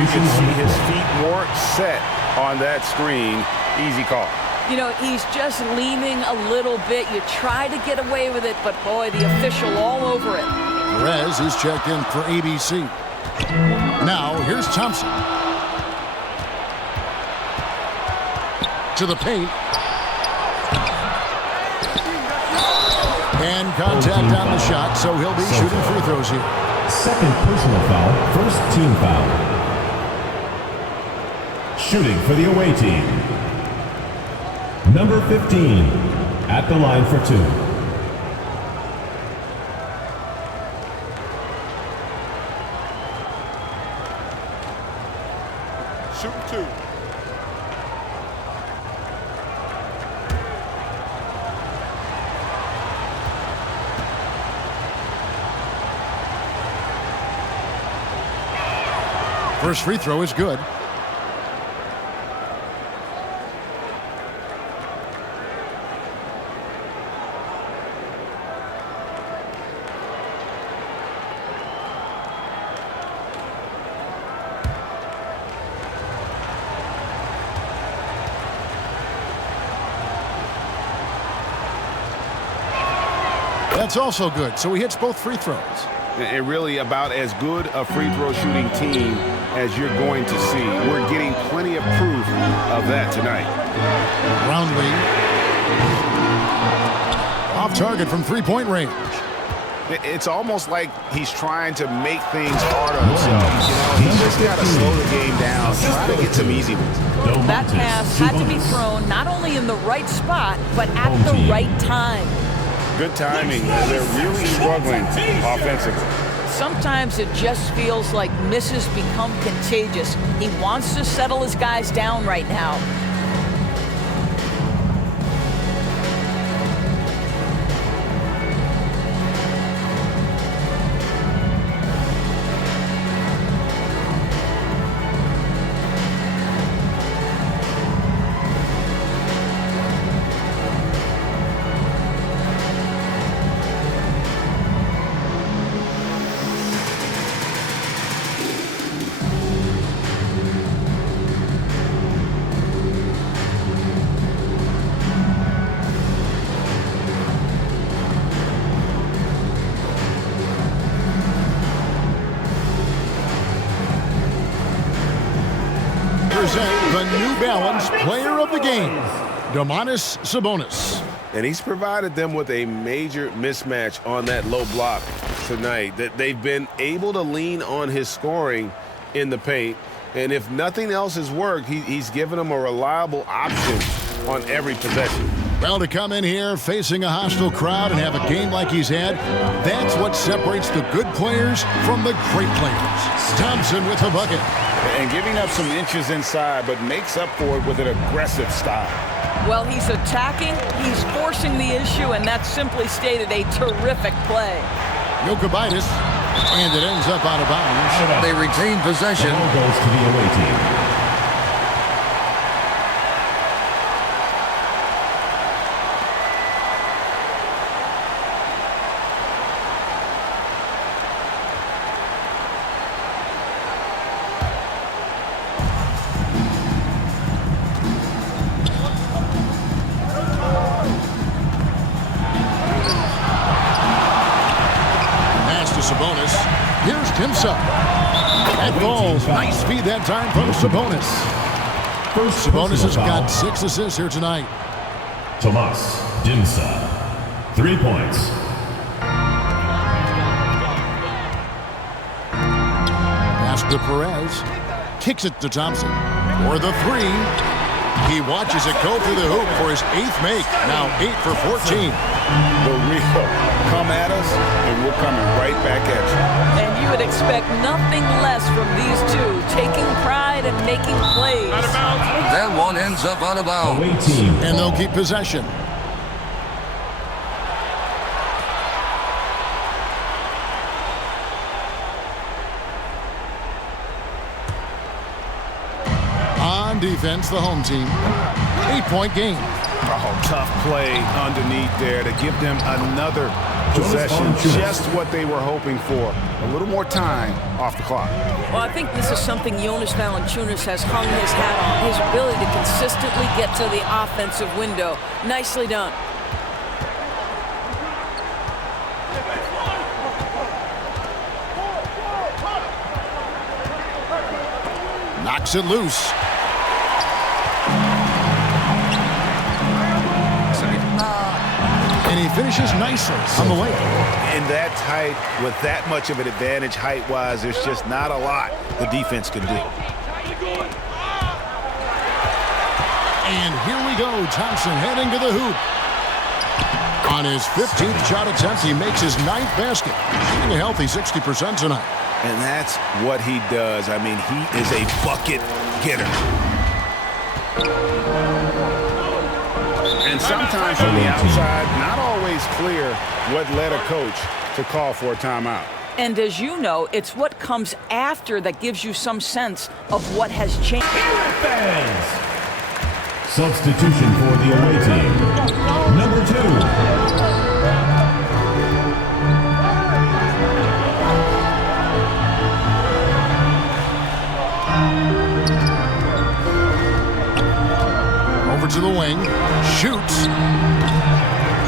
you can see his feet weren't set on that screen. Easy call. You know, he's just leaning a little bit. You try to get away with it, but boy, the official all over it. Perez is checked in for ABC. Now, here's Thompson. To the paint. And contact on the shot, so he'll be shooting free throws here. Second personal foul, first team foul. Shooting for the away team. Number 15 at the line for 2. shooting 2. First free throw is good. That's also good, so he hits both free throws. And really about as good a free throw shooting team as you're going to see. We're getting plenty of proof of that tonight. Roundly. Off target from three-point range. It's almost like he's trying to make things hard on himself. You know, he's just got to slow the game down, try to get some easy ones. That pass had to be thrown not only in the right spot, but at the right time. Good timing. They're really struggling offensively. Sometimes it just feels like misses become contagious. He wants to settle his guys down right now. The New Balance Player of the Game, Domantas Sabonis. And he's provided them with a major mismatch on that low block tonight. That they've been able to lean on his scoring in the paint. And if nothing else has worked, he's given them a reliable option on every possession. Well, to come in here facing a hostile crowd and have a game like he's had, that's what separates the good players from the great players. Thompson with the bucket. And giving up some inches inside, but makes up for it with an aggressive style. Well, he's attacking, he's forcing the issue, and that's simply stated a terrific play. Jokic, and it ends up out of bounds. They retain possession. Ball goes to the away team. Sabonis. Here's Timsa. That falls. Nice feed that time from Sabonis. Sabonis has got 6 assists here tonight. Tomas Dimsa, 3 points. Pass to Perez. Kicks it to Thompson. For the 3. He watches it go through the hoop for his 8th make. Now 8 for 14. The real come at us, and we're coming right back at you. And you would expect nothing less from these two, taking pride and making plays. Out of bounds. That one ends up out of bounds. Away team. And they'll keep possession. On defense, the home team. 8-point game. Oh, tough play underneath there to give them another possession. Just what they were hoping for. A little more time off the clock. Well, I think this is something Jonas Valanciunas has hung his hat on. His ability to consistently get to the offensive window. Nicely done. Knocks it loose. And he finishes nicely on the way. And that height, with that much of an advantage height-wise, there's just not a lot the defense can do. And here we go. Thompson heading to the hoop. On his 15th shot attempt, he makes his 9th basket, shooting a healthy 60% tonight. And that's what he does. I mean, he is a bucket getter. And sometimes from the outside, not always clear what led a coach to call for a timeout. And as you know, it's what comes after that gives you some sense of what has changed. Fans. Substitution for the away team. Number 2. To the wing, shoots,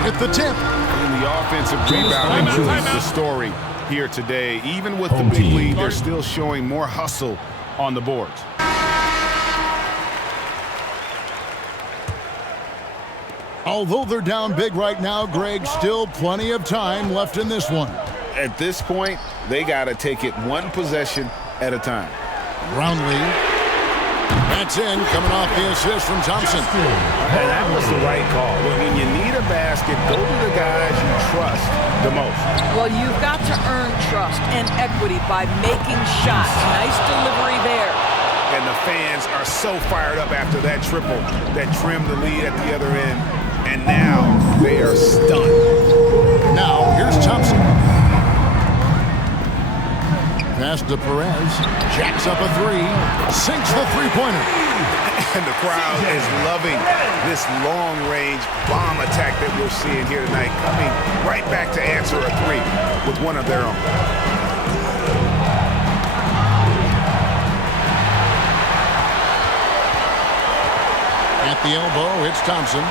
hit the tip. And the offensive rebounding is the story here today. Even with the big lead, they're still showing more hustle on the boards. Although they're down big right now, Greg, still plenty of time left in this one. At this point, they got to take it one possession at a time. Brownlee. That's in, coming off the assist from Thompson. And that was the right call. When you need a basket, go to the guys you trust the most. Well, you've got to earn trust and equity by making shots. Nice delivery there. And the fans are so fired up after that triple that trimmed the lead at the other end. And now they are stunned. Now, here's Thompson. Pass to Perez, jacks up a 3, sinks the three-pointer. And the crowd is loving this long-range bomb attack that we're seeing here tonight, coming right back to answer a 3 with one of their own. At the elbow, it's Thompson.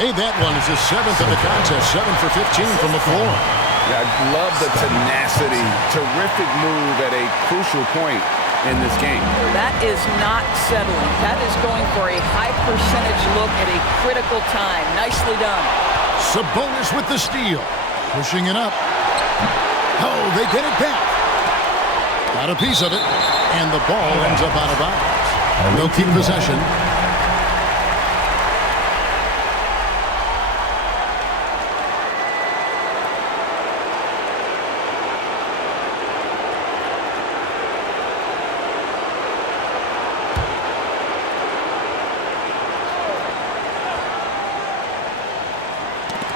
Made that one as his 7th of the contest, 7 for 15 from the floor. I love the tenacity. Terrific move at a crucial point in this game. That is not settling. That is going for a high percentage look at a critical time. Nicely done. Sabonis with the steal. Pushing it up. Oh, they get it back. Got a piece of it. And the ball ends up out of bounds. They'll keep possession.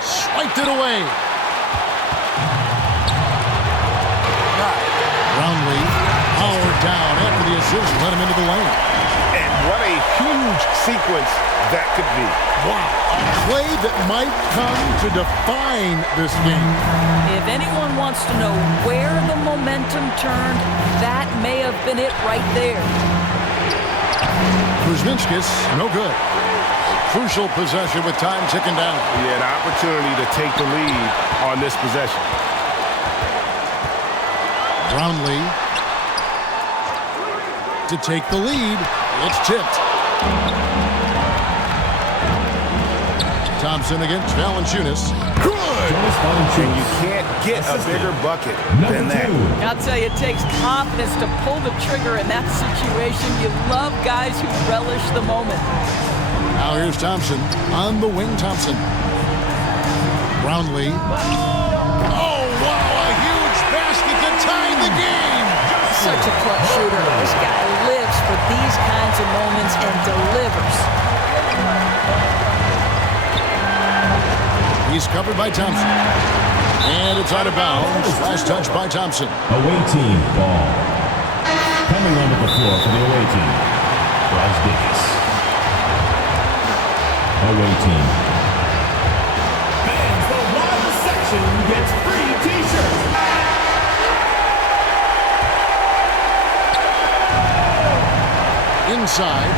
Swiped it away. Brownlee powered down after the assist, let him into the lane. And what a huge sequence that could be. Wow, a play that might come to define this game. If anyone wants to know where the momentum turned, that may have been it right there. Kuzminskis, no good. Crucial possession with time ticking down. He had an opportunity to take the lead on this possession. Brownlee to take the lead. It's tipped. Thompson against Valanciunas. Good! And you can't get a bigger bucket than that. I'll tell you, it takes confidence to pull the trigger in that situation. You love guys who relish the moment. Now here's Thompson on the wing. Thompson. Brownlee. Oh, wow, a huge basket to tie the game. Such a clutch shooter. This guy lives for these kinds of moments and delivers. He's covered by Thompson. And it's out of bounds. Last touch by Thompson. Away team ball. Coming onto the floor for the away team. Brgy. Away team. Fans, the water section gets free t-shirts. Inside.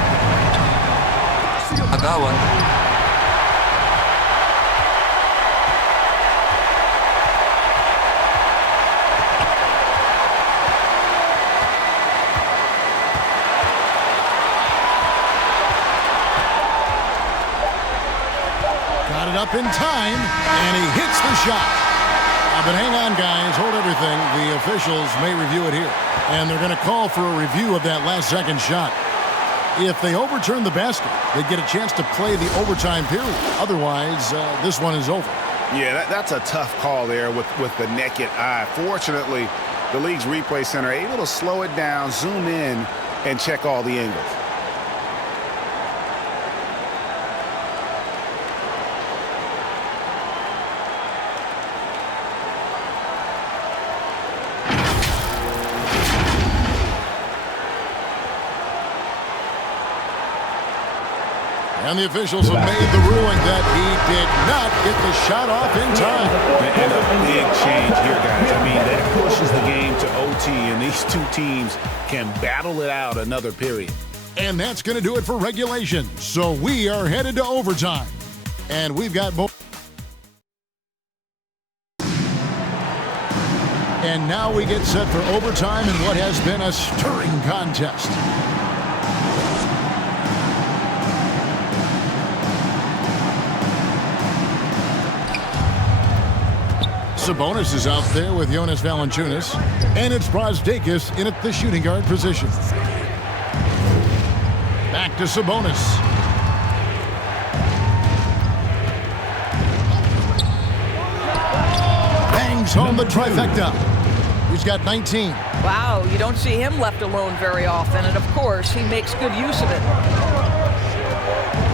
I got one. Up in time, and he hits the shot. But hang on, guys. Hold everything. The officials may review it here. And they're going to call for a review of that last second shot. If they overturn the basket, they get a chance to play the overtime period. Otherwise, this one is over. Yeah, that's a tough call there with the naked eye. Fortunately, the league's replay center able to slow it down, zoom in, and check all the angles. And the officials have made the ruling that he did not get the shot off in time. And a big change here, guys. I mean, that pushes the game to OT, and these two teams can battle it out another period. And that's going to do it for regulation. So we are headed to overtime. And we've got more. And now we get set for overtime in what has been a stirring contest. Sabonis is out there with Jonas Valanciunas, and it's Brzdakis in at the shooting guard position. Back to Sabonis. Bangs home the trifecta. He's got 19. Wow, you don't see him left alone very often, and of course, he makes good use of it.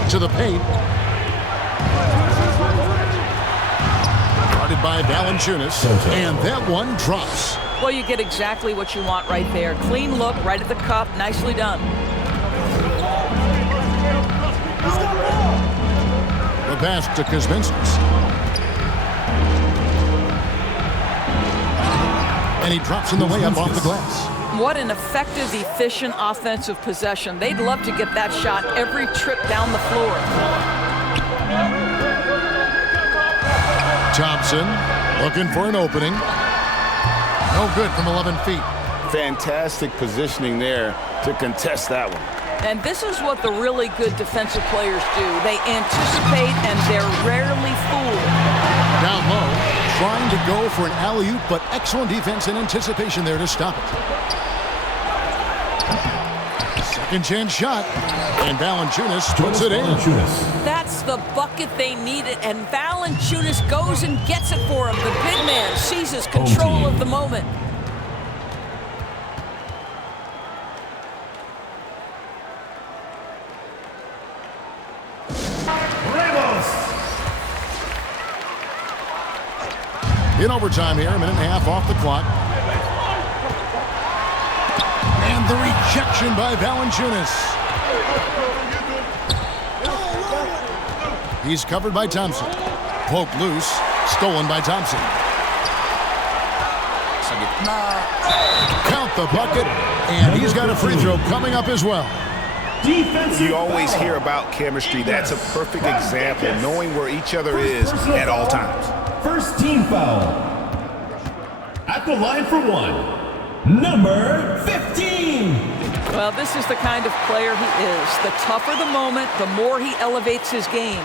To the paint. By Valanciunas, and that one drops. Well, you get exactly what you want right there. Clean look, right at the cup, nicely done. The pass to Kuzminskis. And he drops in the layup off the glass. What an effective, efficient offensive possession. They'd love to get that shot every trip down the floor. Thompson looking for an opening. No good from 11 feet. Fantastic positioning there to contest that one. And this is what the really good defensive players do. They anticipate and they're rarely fooled. Down low, trying to go for an alley-oop, but excellent defense and anticipation there to stop it. Second chance shot, and Valanciunas puts it in. That's the bucket they needed, and Valanciunas goes and gets it for him. The big man seizes control of the moment. In overtime here, a minute and a half off the clock. And the rejection by Valanciunas. He's covered by Thompson. Poked loose, stolen by Thompson. Count the bucket, and he's got a free throw coming up as well. You always hear about chemistry. That's a perfect example, knowing where each other is at all times. First team foul. At the line for one, number 15. Well, this is the kind of player he is. The tougher the moment, the more he elevates his game.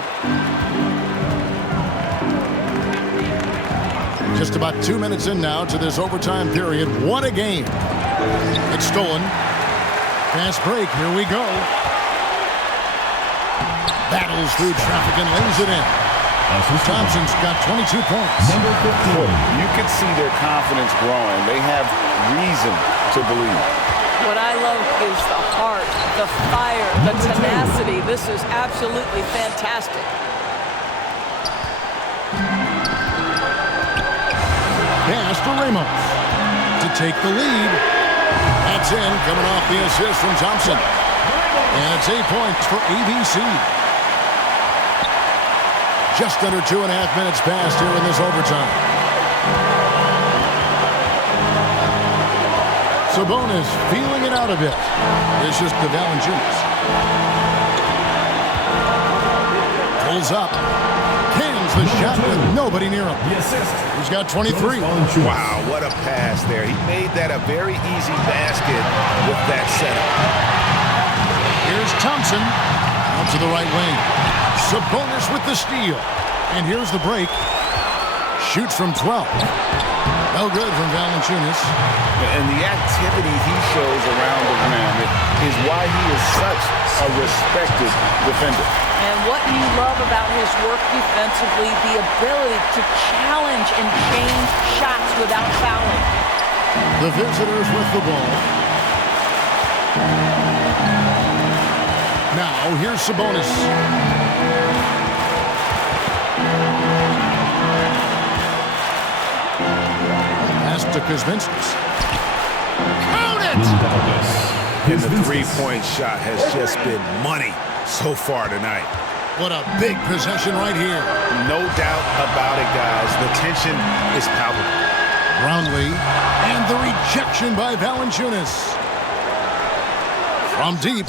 Just about 2 minutes in now to this overtime period. What a game. It's stolen. Fast break. Here we go. Battles through traffic and lays it in. Thompson's got 22 points. Number 15. You can see their confidence growing. They have reason to believe. What I love is the heart, the fire, the tenacity. This is absolutely fantastic. Pass to Ramos to take the lead. That's in, coming off the assist from Thompson. And it's 8 points for ABC. Just under 2.5 minutes passed here in this overtime. Sabonis feeling it out a bit. It's just the Valanciunas. Pulls up. Cans the shot with nobody near him. He's got 23. Wow, what a pass there. He made that a very easy basket with that setup. Here's Thompson. Out to the right wing. Sabonis with the steal. And here's the break. Shoots from 12. No good from Valanciunas. And the activity he shows around the rim is why he is such a respected defender. And what you love about his work defensively, the ability to challenge and change shots without fouling. The visitors with the ball. Now, here's Sabonis. Pass to Kuzminskis. Count it! And the three-point shot has just been money so far tonight. What a big possession right here. No doubt about it, guys. The tension is palpable. Brownlee, and the rejection by Valanciunas. From deep.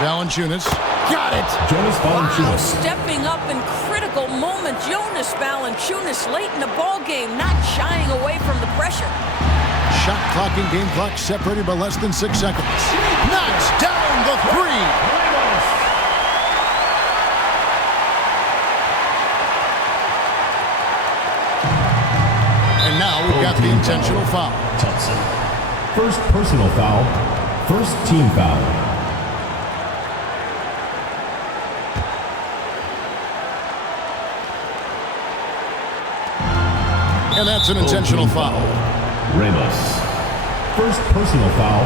Valanciunas got it. Wow, stepping up in critical moments. Jonas Valanciunas late in the ball game, not shying away from the pressure. Shot clock and game clock separated by less than 6 seconds. Knocks down the three. And now we've got the intentional foul. Thompson. First personal foul. First team foul. And that's an intentional foul. Ramos. First personal foul.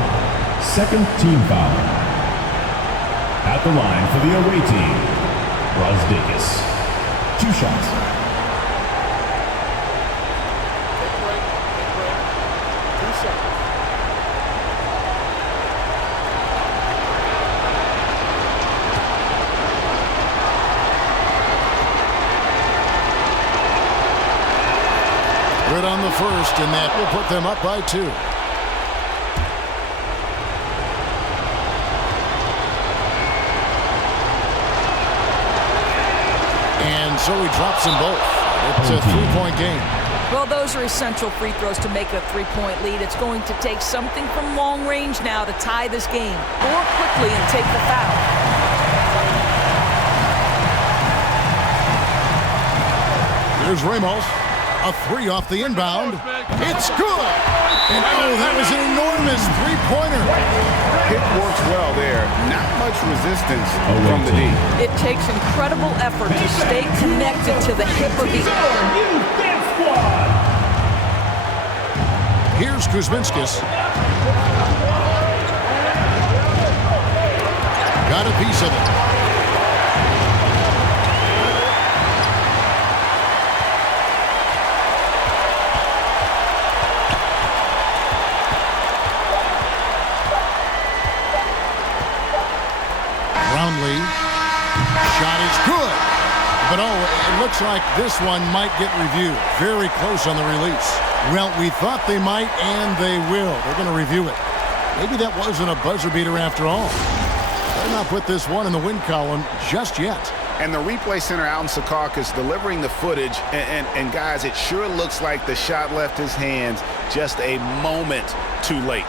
Second team foul. At the line for the away team, Brgy. 2 shots. Good on the first, and that will put them up by 2. And so he drops them both. It's a 3-point game. Well, those are essential free throws to make a 3-point lead. It's going to take something from long range now to tie this game. Score quickly and take the foul. Here's Ramos. A 3 off the inbound. It's good. And oh, that was an enormous 3-pointer. It works well there. Not much resistance from the D. It takes incredible effort to stay connected to the hip of the Here's Kuzminskis. Got a piece of it. Brownlee. Shot is good. But oh, it looks like this one might get reviewed. Very close on the release. Well, we thought they might, and they will. They're going to review it. Maybe that wasn't a buzzer beater after all. Better not put this one in the win column just yet. And the replay center out in Secaucus delivering the footage. And guys, it sure looks like the shot left his hands just a moment too late.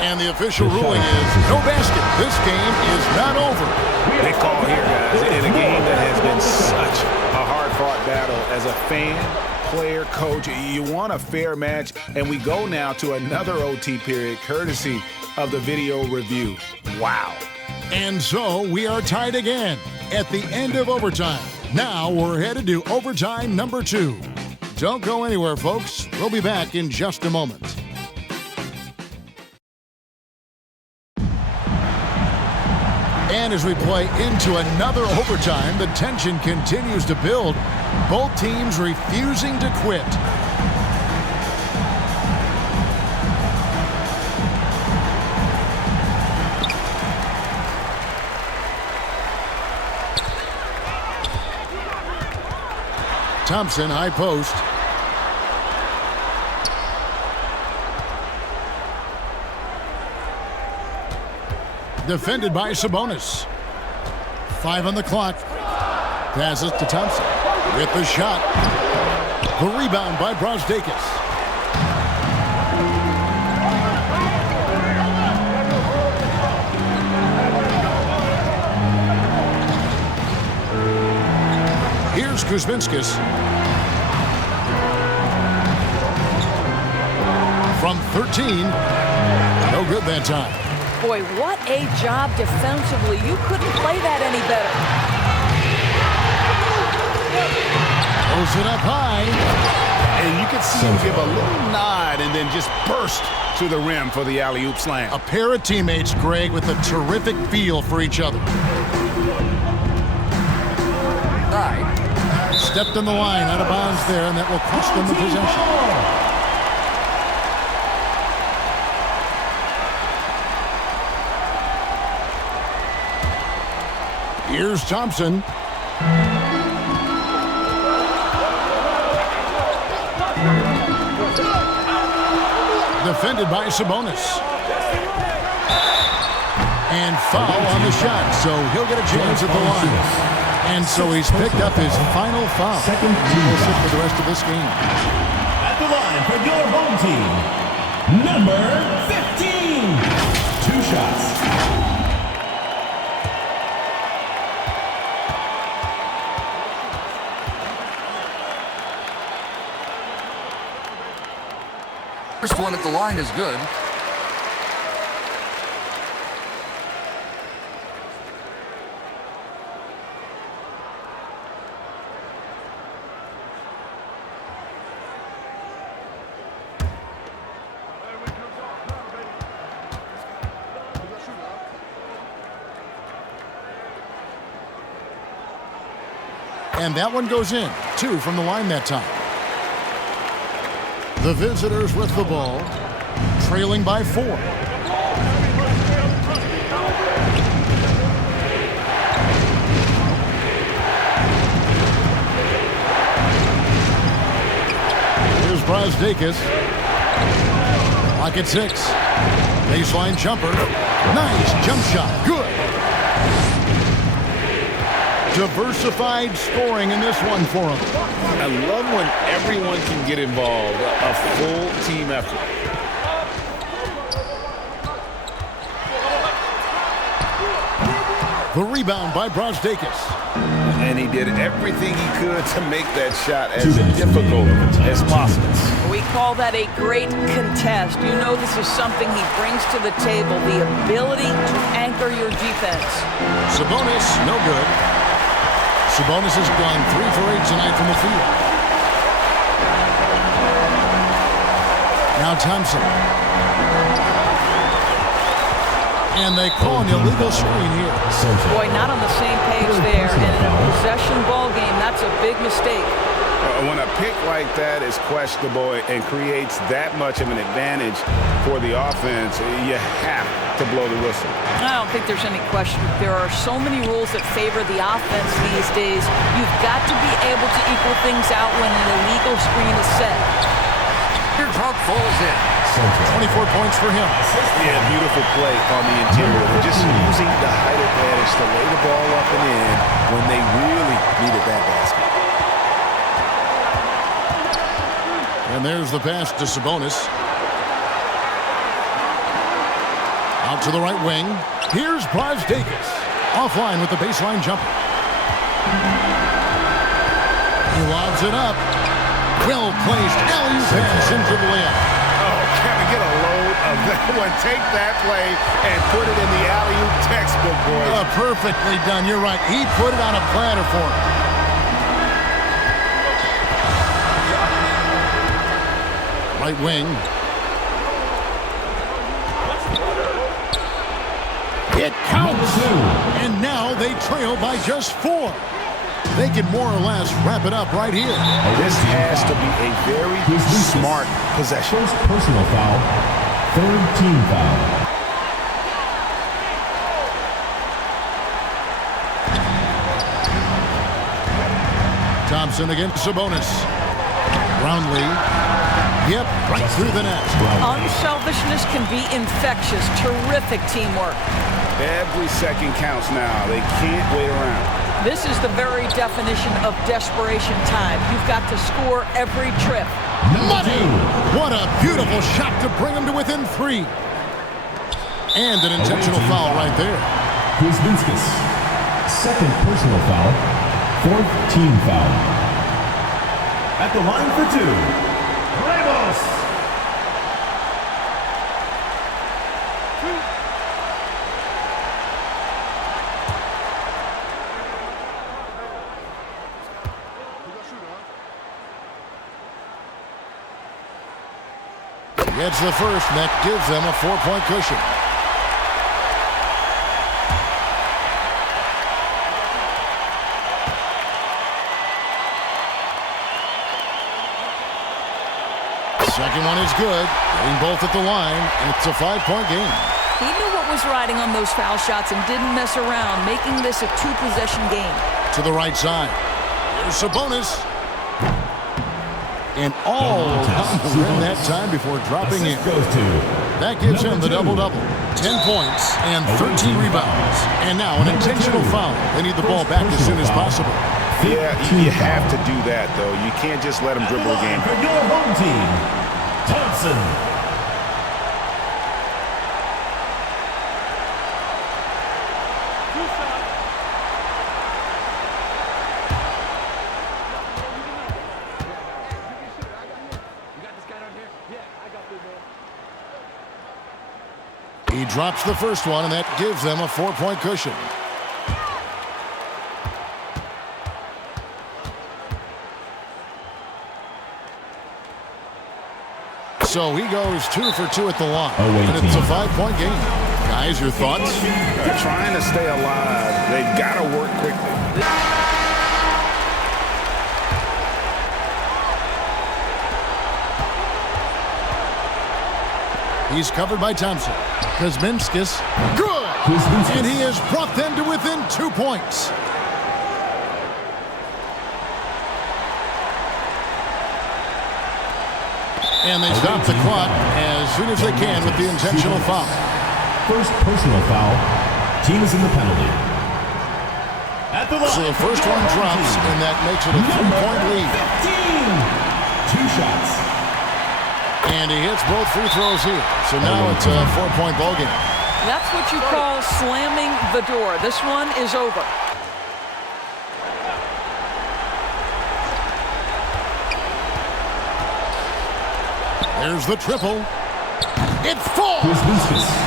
And the official ruling is no basket. This game is not over. Big call here, guys, in a game that has been such a hard-fought battle. As a fan, player, coach, you want a fair match, and we go now to another OT period, courtesy of the video review. Wow. And so we are tied again at the end of overtime. Now we're headed to overtime number 2. Don't go anywhere, folks. We'll be back in just a moment. And as we play into another overtime, the tension continues to build. Both teams refusing to quit. Thompson, high post. Defended by Sabonis. 5 on the clock. Passes to Thompson. With the shot. The rebound by Brgy. Here's Kuzminskis. From 13. No good that time. Boy, what a job defensively. You couldn't play that any better. Throws it up high. And you can see him give a little nod and then just burst to the rim for the alley-oop slam. A pair of teammates, Greg, with a terrific feel for each other. Stepped on the line, out of bounds there, and that will cost them the possession. Here's Thompson. Defended by Sabonis. And foul on the shot, so he'll get a chance at the line. And so he's picked up his final foul. He will sit for the rest of this game. At the line for your home team, number 15. 2 shots. First one at the line is good. And that one goes in. 2 from the line that time. The visitors with the ball, trailing by 4. Here's Brgy. Lock at 6. Baseline jumper. Nice jump shot. Good. Diversified scoring in this one for him. I love when everyone can get involved. A full team effort. The rebound by Brgy. And he did everything he could to make that shot as difficult as possible. We call that a great contest. You know this is something he brings to the table, the ability to anchor your defense. Sabonis, no good. Sabonis has gone 3 for 8 tonight from the field. Now Thompson. And they call an illegal screen here. Boy, not on the same page there. And in a possession ball game, that's a big mistake. When a pick like that is questionable and creates that much of an advantage for the offense, you have to blow the whistle. I don't think there's any question. There are so many rules that favor the offense these days. You've got to be able to equal things out when an illegal screen is set. Here's how it falls in. 24 points for him. Yeah, beautiful play on the interior. They're just using the height advantage to lay the ball up and in when they really needed that basket. And there's the pass to Sabonis. Out to the right wing. Here's Brgy. Offline with the baseline jumper. He lobs it up. Well placed. Alley-oop pass into the layup. Oh, can we get a load of that one? Take that play and put it in the alley-oop textbook, boys. Perfectly done. You're right. He put it on a platter for him. Right wing. It counts. And now they trail by just 4. They can more or less wrap it up right here. This has to be a very smart possession. First personal foul. 3rd team foul. Thompson against Sabonis. Brownlee. Yep, right through the net. Unselfishness can be infectious. Terrific teamwork. Every second counts now. They can't wait around. This is the very definition of desperation time. You've got to score every trip. Money! What a beautiful shot to bring them to within 3. And an intentional foul right there. Kuzminskis. 2nd personal foul. Fourth team foul. At the line for two, Ramos. Gets the first, and that gives them a 4-point cushion. Second one is good. Getting both at the line, and it's a 5-point game. He knew what was riding on those foul shots and didn't mess around, making this a 2-possession game. To the right side. Here's Sabonis. And all in that time before dropping in. That gives him the double-double. 10 points and 13 rebounds. And now an intentional foul. They need the ball back as soon as possible. Yeah, you have to do that, though. You can't just let them dribble a game. For your home team, Thompson. He drops the first one, and that gives them a 4-point cushion. So he goes 2 for 2 at the line, and it's a 5-point game. Guys, your thoughts? Trying to stay alive. They've got to work quickly. He's covered by Thompson. Kuzminskis, good! And he has brought them to within 2 points. And they stop the clock as soon as they can with the intentional foul. First personal foul. Team is in the penalty. At the line. So the first one drops, and that makes it a 3-point lead. 15. 2 shots. And he hits both free throws here. So now it's a 4-point ball game. That's what you call slamming the door. This one is over. There's the triple. It falls!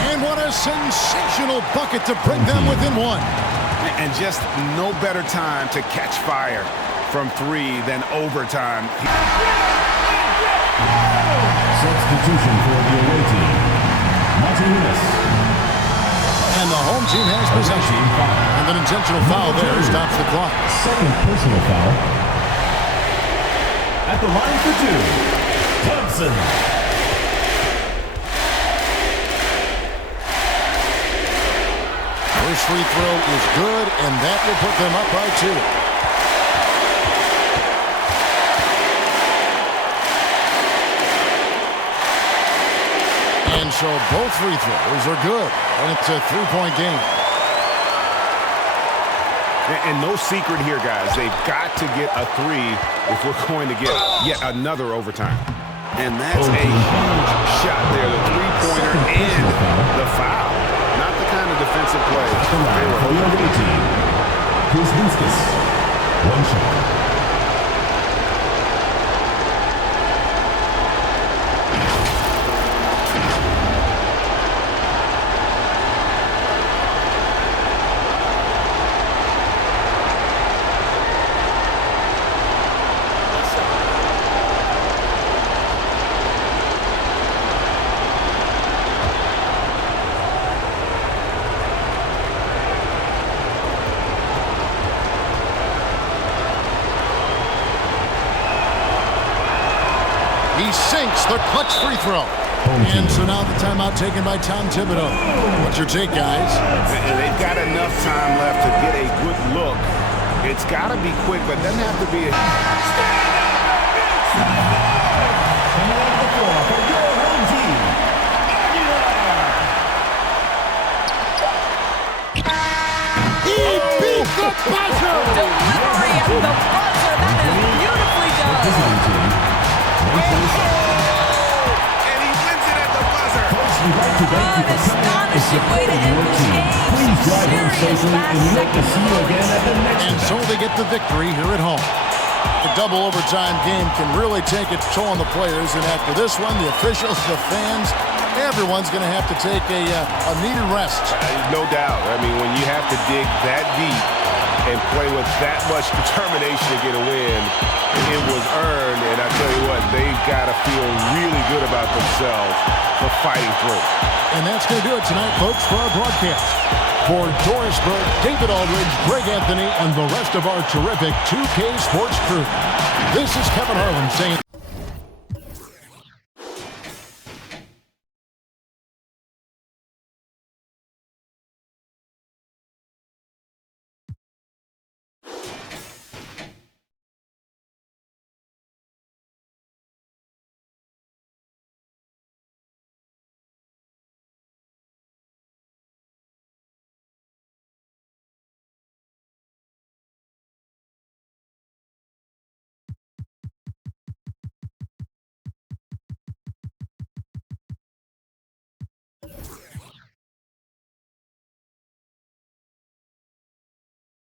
And what a sensational bucket to bring them within 1. And just no better time to catch fire from 3 than overtime. Substitution for the away team. Martinez. And the home team has possession. And an intentional foul there stops the clock. Second personal foul. At the line for 2, Thompson. First free throw is good, and that will put them up by 2. And so both free throws are good, and it's a 3-point game. And no secret here, guys. They've got to get a 3 if we're going to get yet another overtime. And that's a huge shot there, the 3-pointer and the foul. Not the kind of defensive play they were hoping to. Kuzminskis. 1 shot. He sinks the clutch free throw. And so now the timeout taken by Tom Thibodeau. What's your take, guys? They've got enough time left to get a good look. It's got to be quick, but it doesn't have to be a... He beat the buzzer! Delivery at the buzzer. That is beautifully done. And he wins it at the buzzer. we'd like to thank you for coming out and supporting your team. Please drive home safely, and we hope to see you again at the next And event. so they get the victory here at home. The double overtime game can really take its toll on the players, and after this one, the officials, the fans, everyone's going to have to take a needed rest. No doubt. I mean, when you have to dig that deep and play with that much determination to get a win, it was earned, and I tell you what, they've got to feel really good about themselves for fighting through. And that's going to do it tonight, folks, for our broadcast. For Doris Burke, David Aldridge, Greg Anthony, and the rest of our terrific 2K Sports crew, this is Kevin Harlan saying...